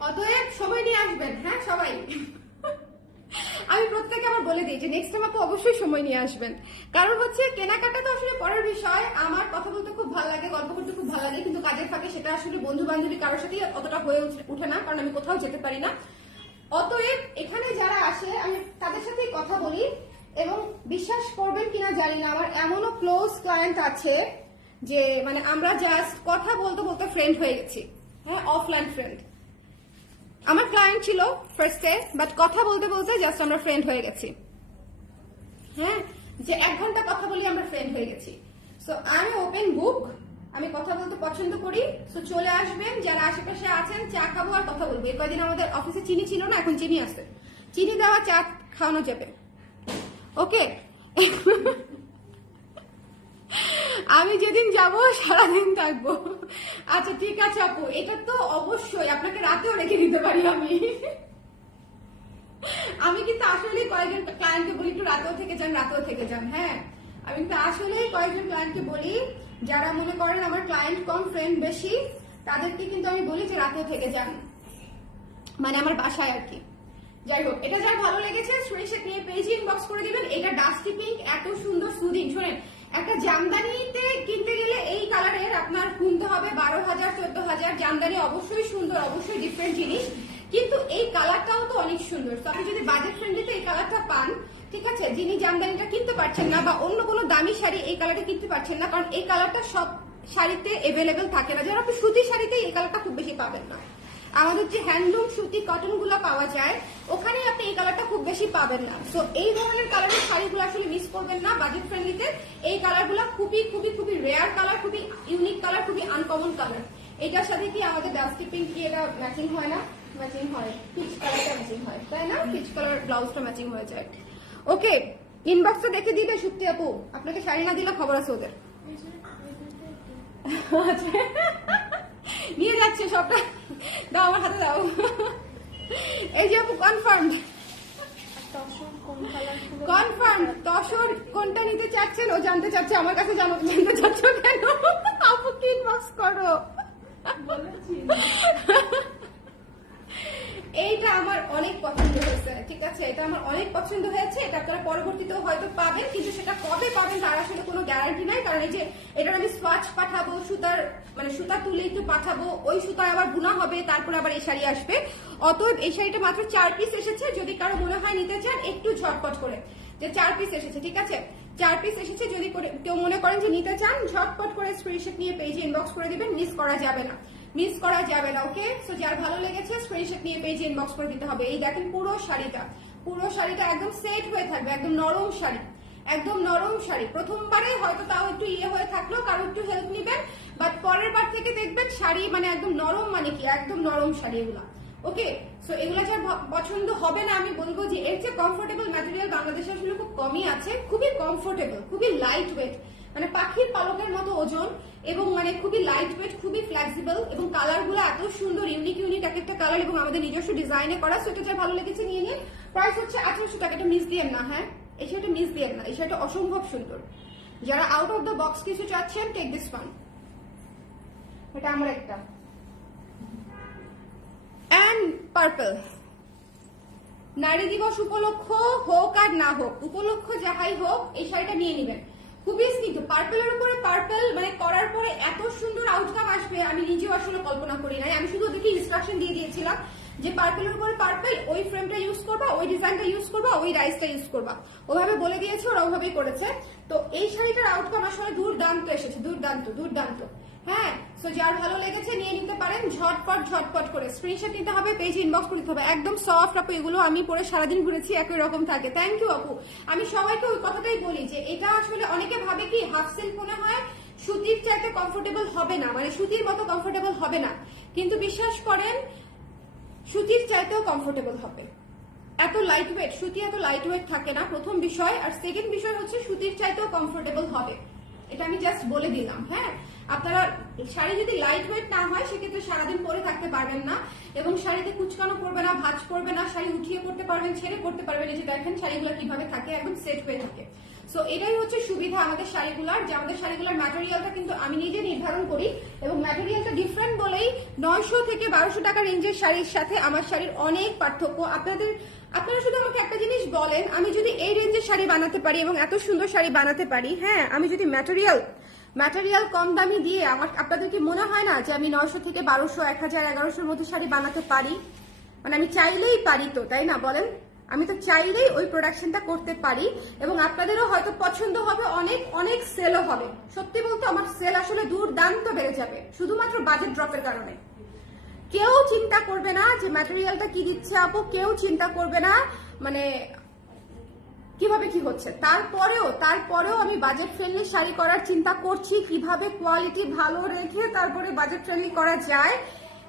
অতএব সময় নিয়ে আসবেন, হ্যাঁ সবাই। আমি প্রত্যেকে আবার বলে দিই যে নেক্সট টাইম আপু অবশ্যই সময় নিয়ে আসবেন। কারণ হচ্ছে কেনাকাটা তো আসলে পরের বিষয়, আমার কথা বলতে খুব ভালো লাগে, গল্প করতে খুব ভালো লাগে, কিন্তু কাজের ফাঁকে সেটা আসলে বন্ধু বান্ধবী কারোর সাথে অতটা হয়ে উঠে না, কারণ আমি কোথাও যেতে পারি না। অতএব এখানে যারা আসে আমি তাদের সাথেই কথা বলি, এবং বিশ্বাস করবেন কিনা জানি না, আমার এমনও ক্লোজ ক্লায়েন্ট আছে যে মানে আমরা জাস্ট কথা বলতে বলতে ফ্রেন্ড হয়ে গেছি। হ্যাঁ, অফলাইন ফ্রেন্ড। আমার ক্লায়েন্ট ছিল ফার্স্টে, বাট কথা বলতে বলতে জাস্ট আমরা ফ্রেন্ড হয়ে গেছি। হ্যাঁ, যে 1 ঘন্টা কথা বলি আমরা ফ্রেন্ড হয়ে গেছি। সো আমি ওপেন বুক, আমি কথা বলতে পছন্দ করি। সো চলে আসবেন, যারা আশেপাশে আছেন, চা খাবো আর কথা বলবো। এই কদিন আমাদের অফিসে চিনি ছিল না, এখন চিনি আছে, চিনি দেওয়া চা খাওয়ানো যাবে। ওকে, আমি যেদিন যাব সারাদিন থাকবো। আচ্ছা ঠিক আছে আপু, এটা তো অবশ্যই আপনাকে রাতেও রেখে দিতে পারি আমি। আমি কিন্তু আসলে কয়েকজন ক্লায়েন্টকে বলি একটু রাতেও থেকে যান। হ্যাঁ, আমি কিন্তু আসলে কয়েকজন ক্লায়েন্টকে বলি যারা মনে করেন আমার ক্লায়েন্ট কম ফ্রেন্ড বেশি, তাদেরকে কিন্তু আমি বলি যে রাতেও থেকে যান, মানে আমার বাসায় আর কি। যাই হোক, এটা যার ভালো লেগেছে স্ক্রিনশট নিয়ে পেজে ইনবক্স করে দিবেন। এটা ডাস্টি পিঙ্ক, এত সুন্দর সুদিং। শোনেন, একটা জামদানিতে কিনতে গেলে এই কালারের আপনার কিনতে হবে 12,000 14,000। জামদানি অবশ্যই সুন্দর, অবশ্যই ডিফারেন্ট জিনিস, কিন্তু এই কালারটাও তো অনেক সুন্দর। তো আপনি যদি বাজেট ফ্রেন্ডলিতে এই কালারটা পান, ঠিক আছে, যিনি জামদানিটা কিনতে পারছেন না বা অন্য কোনো দামি শাড়ি এই কালারটা কিনতে পারছেন না, কারণ এই কালারটা সব শাড়িতে এভেলেবেল থাকে না। যেমন আপনি সুতি শাড়িতে এই কালারটা খুব বেশি পাবেন না। আমাদের যে হ্যান্ডলুম সুতি কটন গুলো পাওয়া যায় ওখানে আপনি এই কালারটা খুব বেশি পাবেন না। তো এই ধরনের কালারের শাড়িগুলো আসলে মিস করবেন না বাজেট ফ্রেন্ডলিতে। এই কালারগুলো খুবই খুবই খুবই রেয়ার কালার, খুবই ইউনিক কালার, খুবই আনকমন কালার। এটার সাথে কি আমাদের ডাস্টি পিঙ্ক কি এটা ম্যাচিং হয় না? ম্যাচিং হয়, পিচ কালারটা ম্যাচিং হয়, তাই না? পিচ কালার ব্লাউজটা ম্যাচিং হয়ে যায়। ওকে, ইনবক্সে দেখে দিবে সুপ্তি আপু, আপনাকে শাড়ি না দিলে খবর আছে ওদের। নিয়ে যাচ্ছে সবটা, দাও আমার হাতে দাও। এই যে আপু কনফার্ম, তসর কোনটা নিতে চাচ্ছেন ও জানতে চাচ্ছে, আমার কাছে জানতে চাচ্ছ কেন? আপু কি ইনবক্স করো। এইটা আমার অনেক পছন্দ হয়েছে, ঠিক আছে, এটা আমার অনেক পছন্দ হয়েছে। এটা আপনারা পরবর্তীতেও হয়তো পাবেন, কিন্তু সেটা কবে পাবেন তার আসলে কোনো গ্যারান্টি নাই। কারণ এই যে এটার আমি সোয়াচ পাঠাবো, সুতার মানে সুতা তুলে একটু পাঠাবো, ওই সুতা আবার বুনা হবে, তারপরে আবার এই শাড়ি আসবে। অতএব এই শাড়িটা মাত্র 4 পিস এসেছে। যদি কারো মনে হয় নিতে চান একটু ঝটপট করে, যে 4 পিস এসেছে, ঠিক আছে, 4 পিস এসেছে। যদি কেউ মনে করেন যে নিতে চান, ঝটপট করে স্ক্রিনশট নিয়ে পেজে ইনবক্স করে দিবেন, মিস করা যাবে না, মিস করা যাবে না। ওকে, সো যার ভালো লেগেছে স্ক্রিনশট নিয়ে পেজে ইনবক্স করে দিতে হবে। এই দেখেন পুরো শাড়িটা একদম সেট হয়ে থাকবে, একদম নরম শাড়ি, একদম নরম শাড়ি। প্রথমবারে হয়তো তাও একটু হয়ে থাকলো, কারো একটু হেল্প নিবেন, বাট পরের বার থেকে দেখবেন শাড়ি মানে একদম নরম, মানে কি একদম নরম শাড়ি এগুলা। ওকে, সো এগুলো যার পছন্দ হবে না, আমি বলবো যে এর চেয়ে কমফোর্টেবল ম্যাটেরিয়াল বাংলাদেশে আসলে খুব কমই আছে। খুবই কমফোর্টেবল, খুবই লাইট ওয়েট, মানে পাখির পালকের মতো ওজন, এবং মানে খুবই লাইট ওয়েট, খুবই ফ্লেক্সিবল, এবং কালার গুলো এত সুন্দর, ইউনিক এক একটা কালার, এবং আমাদের নিজস্ব ডিজাইনে করা। সো এটা যা ভালো লেগেছে নিয়ে নিন। প্রাইস হচ্ছে 1800 টাকা। এটা মিস দিয়েন না, হ্যাঁ, এই শাড়িটা মিস দিয়েন না, এই শাড়িটা অসম্ভব সুন্দর। যারা আউট অফ দ্য বক্স কিছু চাচ্ছেন, টেক দিস ওয়ান। এটা আমার একটা অ্যান্ড পার্পল। নারী দিবস উপলক্ষ হোক আর না হোক, উপলক্ষ যাহাই হোক, এই শাড়িটা নিয়ে নিবেন। খুবই স্নিগ্ধ, পার্পেলের উপরে পার্পেল মানে করার পরে এত সুন্দর আউটকাম আসবে আমি নিজেও আসলে কল্পনা করি নাই। আমি শুধু ওদেরকে ইনস্ট্রাকশন দিয়ে দিয়েছিলাম যে পার্পেলের উপরে পার্পেল, ওই ফ্রেমটা ইউজ করবা, ওই ডিজাইনটা ইউজ করবা, ওই রাইসটা ইউজ করবা, ওভাবে বলে দিয়েছে, ওরা ওভাবেই করেছে। তো এই শাড়িটার আউটকাম আসলে দুর্দান্ত এসেছে, দুর্দান্ত দুর্দান্ত। হ্যাঁ, সো যার ভালো লেগেছে নিয়ে নিতে পারেন, ঝটপট করে স্ক্রিনশট নিতে হবে, পেজে ইনবক্স করে দিতে হবে। একদম সফট আপু, এগুলো আমি পরে সারাদিন ঘুরেছি, একই রকম থাকে। থ্যাংক ইউ আপু। আমি সবাইকে ওই কথাটাই বলি যে এটা আসলে অনেকে ভাবে কি হাফ সিল্ক মনে হয় সুতির চাইতে কমফোর্টেবল হবে না, মানে সুতির মতো কমফোর্টেবল হবে না, কিন্তু বিশ্বাস করেন সুতির চাইতেও কমফোর্টেবল হবে। এত লাইট ওয়েট, সুতি এত লাইট ওয়েট থাকে না, প্রথম বিষয়। আর সেকেন্ড বিষয় হচ্ছে সুতির চাইতেও কমফোর্টেবল হবে, এটা আমি জাস্ট বলে দিলাম। হ্যাঁ, আপনারা শাড়ি যদি লাইট ওয়েট না হয় সেক্ষেত্রে সারাদিন পরে থাকতে পারবেন না, এবং শাড়িতে কুচকানো পড়বে না, ভাঁজ পড়বে না, শাড়ি উঠিয়ে পড়তে পারবেন, ছেড়ে পড়তে পারবেন। এই যে দেখেন শাড়িগুলো কিভাবে থাকে, একদম সেট হয়ে থাকে। সো এটাই হচ্ছে সুবিধা আমাদের শাড়িগুলার, যে আমাদের শাড়িগুলোর ম্যাটেরিয়ালটা কিন্তু আমি নিজে নির্ধারণ করি, এবং ম্যাটেরিয়ালটা ডিফারেন্ট বলেই 900 থেকে 1200 টাকা রেঞ্জের শাড়ির সাথে আমার শাড়ির অনেক পার্থক্য। আপনারা শুধু আমাকে একটা জিনিস বলেন, আমি যদি এই রেঞ্জের শাড়ি বানাতে পারি এবং এত সুন্দর শাড়ি বানাতে পারি, হ্যাঁ, আমি যদি ম্যাটেরিয়াল কম দামি দিয়ে, আপনাদের কি মনে হয় না যে আমি 900 থেকে 1200, 1000, 1100-র মধ্যে শাড়ি বানাতে পারি? মানে আমি চাইলেই পারি তো, তাই না বলেন? আমি তো চাইলেই ওই প্রোডাকশনটা করতে পারি, এবং আপনাদেরও হয়তো পছন্দ হবে, অনেক অনেক সেলও হবে। সত্যি বলতে আমার সেল আসলে দুর্দান্ত বেড়ে যাবে, শুধুমাত্র বাজেট ড্রপের কারণে। কেউ চিন্তা করবে না যে ম্যাটেরিয়ালটা কি দিচ্ছে আপু, কেউ চিন্তা করবে না মানে কিভাবে কি হচ্ছে। তারপরেও আমি বাজেট ফ্রেন্ডলি শাড়ি করার চিন্তা করছি, কিভাবে কোয়ালিটি ভালো রেখে তারপরে বাজেট ফ্রেন্ডলি করা যায়।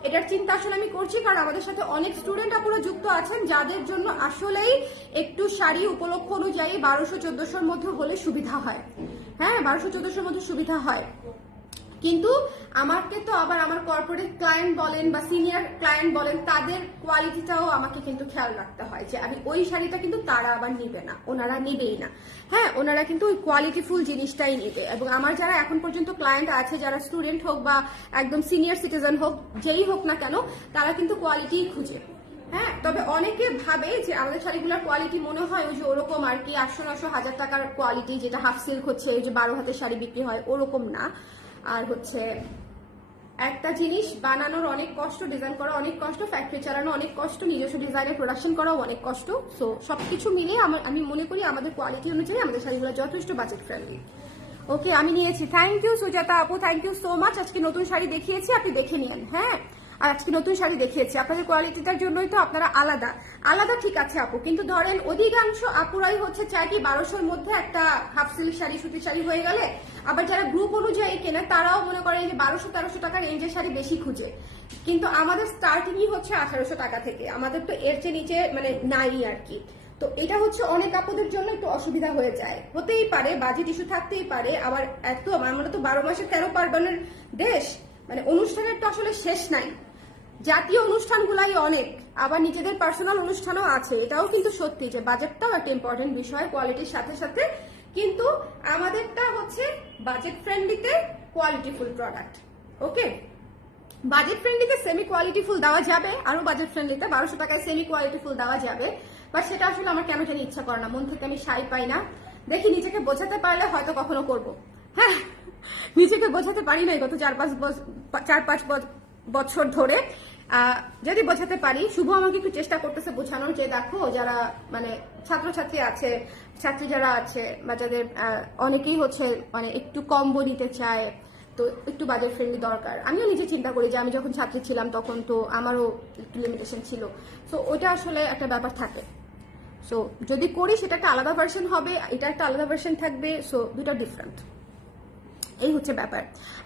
এটার চিন্তা আসলে আমি করছি কারণ আমাদের সাথে অনেক স্টুডেন্ট আপুরা যুক্ত আছেন যাদের জন্য আসলেই একটু শাড়ি উপলক্ষ অনুযায়ী 1200-1400-র মধ্যে হলে সুবিধা হয়। হ্যাঁ, 1200-1400-র মধ্যে সুবিধা হয়, কিন্তু আমাকে তো আবার আমার কর্পোরেট ক্লায়েন্ট বলেন বা সিনিয়র ক্লায়েন্ট বলেন, তাদের কোয়ালিটিটাও আমাকে কিন্তু খেয়াল রাখতে হয় যে আমি ওই শাড়িটা কিন্তু তারা আবার নিবে না, ওনারা নিবেই না। হ্যাঁ, ওনারা কিন্তু ওই কোয়ালিটিফুল জিনিসটাই নিবে। এবং আমার যারা এখন পর্যন্ত ক্লায়েন্ট আছে, যারা স্টুডেন্ট হোক বা একদম সিনিয়র সিটিজেন হোক, যেই হোক না কেন, তারা কিন্তু কোয়ালিটিই খুঁজে। হ্যাঁ, তবে অনেকে ভাবে যে আমাদের শাড়িগুলোর কোয়ালিটি মনে হয় ওই যে ওরকম আর কি 800-900-1000 টাকার কোয়ালিটি, যেটা হাফ সিল্ক হচ্ছে ওই যে 12 হাতের শাড়ি বিক্রি হয়, ওরকম না। আর হচ্ছে একটা জিনিস বানানোর অনেক কষ্ট, ডিজাইন করা অনেক কষ্ট, ফ্যাক্টরি চালানো অনেক কষ্ট, নিজস্ব ডিজাইনের প্রোডাকশন করাও অনেক কষ্ট। সো সবকিছু মিলিয়ে আমি মনে করি আমাদের কোয়ালিটি অনুযায়ী আমাদের শাড়িগুলো যথেষ্ট বাজেট ফ্রেন্ডলি। ওকে, আমি নিয়েছি। থ্যাংক ইউ সুজাতা আপু, থ্যাংক ইউ সো মাচ। আজকে নতুন শাড়ি দেখিয়েছি, আপনি দেখে নিন। হ্যাঁ, আর আজকে নতুন শাড়ি দেখিয়েছি আপনাদের কোয়ালিটিটার জন্যই তো আপনারা আলাদা আলাদা। ঠিক আছে আপু, কিন্তু ধরেন অধিকাংশ আপুরাই হচ্ছে চায় কি 1200-র মধ্যে একটা হাফ সিল্ক শাড়ি, সুতির শাড়ি হয়ে গেলে, আবার যারা গ্রুপ অনুযায়ী কেনে তারাও মনে করে যে 1200-1300 টাকার রেঞ্জের শাড়ি বেশি খুঁজে। কিন্তু আমাদের স্টার্টিংই হচ্ছে 1800 টাকা থেকে, আমাদের তো এর চেয়ে নিচে মানে নাই আর কি। তো এটা হচ্ছে অনেক আপুদের জন্য একটু অসুবিধা হয়ে যায়, হতেই পারে, বাজেট ইস্যু থাকতেই পারে। আবার এত আমরা তো 12 মাসের 13 পার্বণের দেশ, মানে অনুষ্ঠানের তো আসলে শেষ নাই। জাতীয় অনুষ্ঠানগুলাই অনেক, আবার নিজেদের পার্সোনাল অনুষ্ঠানও আছে। এটাও কিন্তু সত্যি যে বাজেটটাও একটা ইম্পর্টেন্ট বিষয় কোয়ালিটির সাথে সাথে। কিন্তু আমাদেরটা হচ্ছে বাজেট ফ্রেন্ডলিতে কোয়ালিটিফুল প্রোডাক্ট। ওকে, বাজেট ফ্রেন্ডলিতে সেমি কোয়ালিটিফুল দেওয়া যাবে, আরো বাজেট ফ্রেন্ডলিতে 1200 টাকায় সেমি কোয়ালিটিফুল দেওয়া যাবে, বাট সেটা আসলে আমার কেন জানি ইচ্ছা করে না, মন থেকে আমি সাই পাই না। দেখি নিজেকে বোঝাতে পারলে হয়তো কখনো করব। হ্যাঁ, নিজেকে বোঝাতে পারি নাই গত 4-5 বছর ধরে। যদি বোঝাতে পারি, শুভ আমাকে একটু চেষ্টা করতেছে বোঝানোর যে দেখো যারা মানে ছাত্রছাত্রী আছে, ছাত্রী যারা আছে বা যাদের অনেকেই হচ্ছে মানে একটু কম্বো নিতে চায়, তো একটু বাজেট ফ্রেন্ডলি দরকার। আমিও নিজে চিন্তা করি যে আমি যখন ছাত্রী ছিলাম তখন তো আমারও একটু লিমিটেশন ছিল। সো ওইটা আসলে একটা ব্যাপার থাকে। সো যদি করি সেটা একটা আলাদা ভার্সন হবে, এটা একটা আলাদা ভার্সন থাকবে। সো দুটো ডিফারেন্ট, এই হচ্ছে ব্যাপার।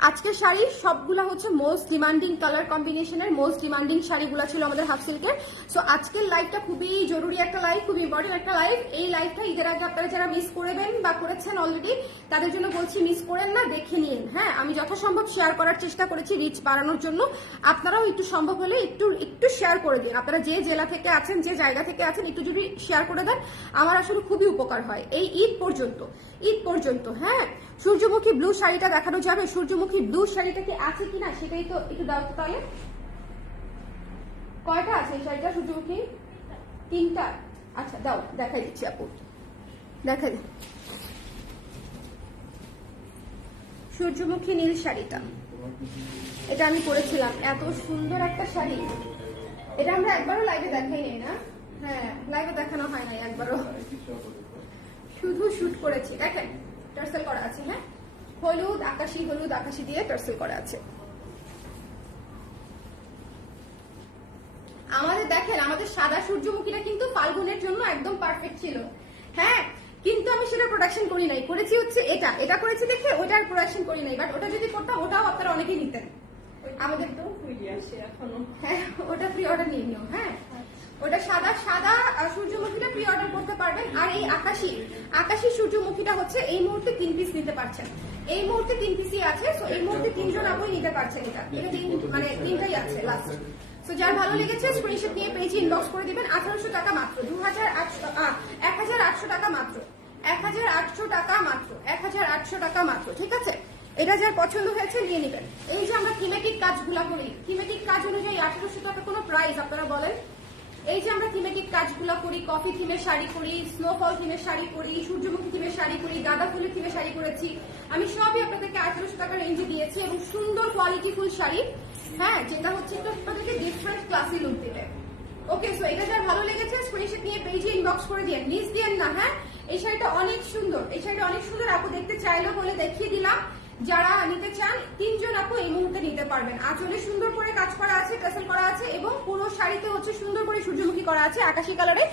আজকের শাড়ি সবগুলা হচ্ছে মোস্ট ডিমান্ডিং কালার কম্বিনেশনের, মোস্ট ডিমান্ডিং শাড়িগুলো ছিল আমাদের হাফ সিল্কের। সো আজকের লাইভটা খুবই জরুরি একটা লাইভ, খুবই ইম্পর্টেন্ট একটা লাইভ। এই লাইভটা ঈদের আগে আপনারা যারা মিস করবেন বা করেছেন অলরেডি, তাদের জন্য বলছি মিস করেন না, দেখে নিন। হ্যাঁ, আমি যথাসম্ভব শেয়ার করার চেষ্টা করেছি রিচ বাড়ানোর জন্য। আপনারাও একটু সম্ভব হলে একটু শেয়ার করে দিন। আপনারা যে জেলা থেকে আছেন, যে জায়গা থেকে আছেন, একটু যদি শেয়ার করে দেন আমার আসলে খুবই উপকার হয় এই ঈদ পর্যন্ত। হ্যাঁ, সূর্যমুখী ব্লু শাড়িটা দেখানো যাবে? সূর্যমুখী ব্লু শাড়িটা কি আছে কিনা সেটাই তো একটু দাও তো তাহলে। কয়টা আছে এই শাড়িটা সূর্যমুখী? 3টা। আচ্ছা দাও, দেখাই দিচ্ছি আপু, দেখাই। সূর্যমুখী নীল শাড়িটা, এটা আমি পরেছিলাম, এত সুন্দর একটা শাড়ি। এটা আমরা একবারও লাইভে দেখাই নাই না? হ্যাঁ, লাইভে দেখানো হয় নাই একবারও, শুধু শুট করেছি। দেখেন টার্সেল করা আছে। হ্যাঁ, হলুদ আকাশি দিয়ে টার্সেল করা আছে। আমাদের দেখেন আমাদের সাদা সূর্যমুখীটা কিন্তু ফাল্গুনের জন্য একদম পারফেক্ট ছিল। হ্যাঁ, কিন্তু আমি সেটা প্রোডাকশন করি নাই, করেছি হচ্ছে এটা করেছি দেখে ওটার প্রোডাকশন করি নাই। বাট ওটা যদি করতাম ওটাও আপনারা অনেকেই নিতেন। আমাদের তো ফ্রি আসে এখনো। হ্যাঁ, ওটা প্রি অর্ডার নিয়ে নিও। হ্যাঁ, ওটা সাদা সূর্যমুখীটা প্রি অর্ডার করতে পারবেন। আর এই আকাশি সূর্যমুখীটা হচ্ছে এই মুহূর্তে 3 পিস নিতে পারছেন। এই মুহূর্তে 3 পিসই আছে। সো এই মুহূর্তে 3 জন আপনি নিতে পারছেন। এটা মানে 3টাই আছে লাস্ট। সো যার ভালো লেগেছে স্ক্রিনশট নিয়ে পেজে ইনবক্স করে দিবেন। 1800 টাকা মাত্র, 1800 টাকা মাত্র, 1800 টাকা মাত্র, 1800 টাকা মাত্র। ঠিক আছে, এটা যার পছন্দ হয়েছে নিয়ে নেবেন। এই যে আমরা থিমেটিক কাজগুলা করি, থিমেটিক কাজ অনুযায়ী 1800 টাকা কোনো প্রাইস আপনারা বলেন? এই যে আমরা থিমেটিক কাজগুলো করি, কফি থিমের শাড়ি করি, স্নোফল থিমের শাড়ি করি, সূর্যমুখী থিমের শাড়ি করি, গাঁদা ফুলের থিমের শাড়ি করেছি, আমি সবই আপনাদেরকে 1800 টাকা রেঞ্জে দিয়েছি এবং সুন্দর কোয়ালিটি ফুল শাড়ি। হ্যাঁ, যেটা হচ্ছে একটু আপনাদেরকে ডিফারেন্ট ক্লাসি লুক দিবে। ওকে, সো এটা যার ভালো লেগেছে স্ক্রিনশট নিয়ে পেজে ইনবক্স করে দিন, মিস দিয়েন না। হ্যাঁ, এই শাড়িটা অনেক সুন্দর, এই শাড়িটা অনেক সুন্দর। আপু দেখতে চাইলো বলে দেখিয়ে দিলাম। যারা নিতে চান 3 জন আপু এই মুহূর্তে নিতে পারবেন। আঁচলে সুন্দর করে কাজ করা আছে, টাসেল করা আছে এবং পুরো শাড়িতে হচ্ছে সুন্দর করে সূর্যমুখী করা আছে আকাশি কালারে,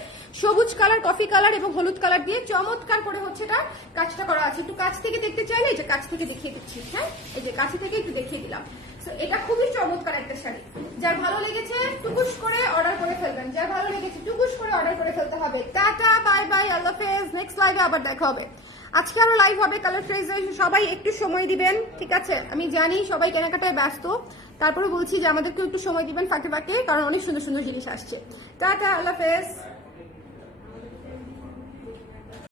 সবুজ কালার, কফি কালার এবং হলুদ কালার দিয়ে চমৎকার করে হচ্ছে এটা কাজটা করা আছে। একটু কাছ থেকে দেখতে চাইলে এই যে কাছ থেকে দেখিয়ে দিচ্ছি। হ্যাঁ, এই যে কাছে থেকে একটু দেখিয়ে দিলাম। এটা খুবই চমৎকার একটা শাড়ি। যার ভালো লেগেছে টুকুস করে অর্ডার করে ফেলবেন, যার ভালো লেগেছে টুকুস করে অর্ডার করে ফেলতে হবে। টাটা, বাই বাই, আল্লাহ হাফেজ। নেক্সট লাইভে আবার দেখা হবে। আজকে আরো লাইভ হবে কালার ফ্রেজে, সবাই একটু সময় দিবেন, ঠিক আছে? আমি জানি সবাই কেনাকাটায় ব্যস্ত, তারপরে বলছি যে আমাদেরকে একটু সময় দিবেন ফাঁকে ফাঁকে, কারণ অনেক সুন্দর সুন্দর জিনিস আসছে। টাটা, আল্লাহ হাফেজ।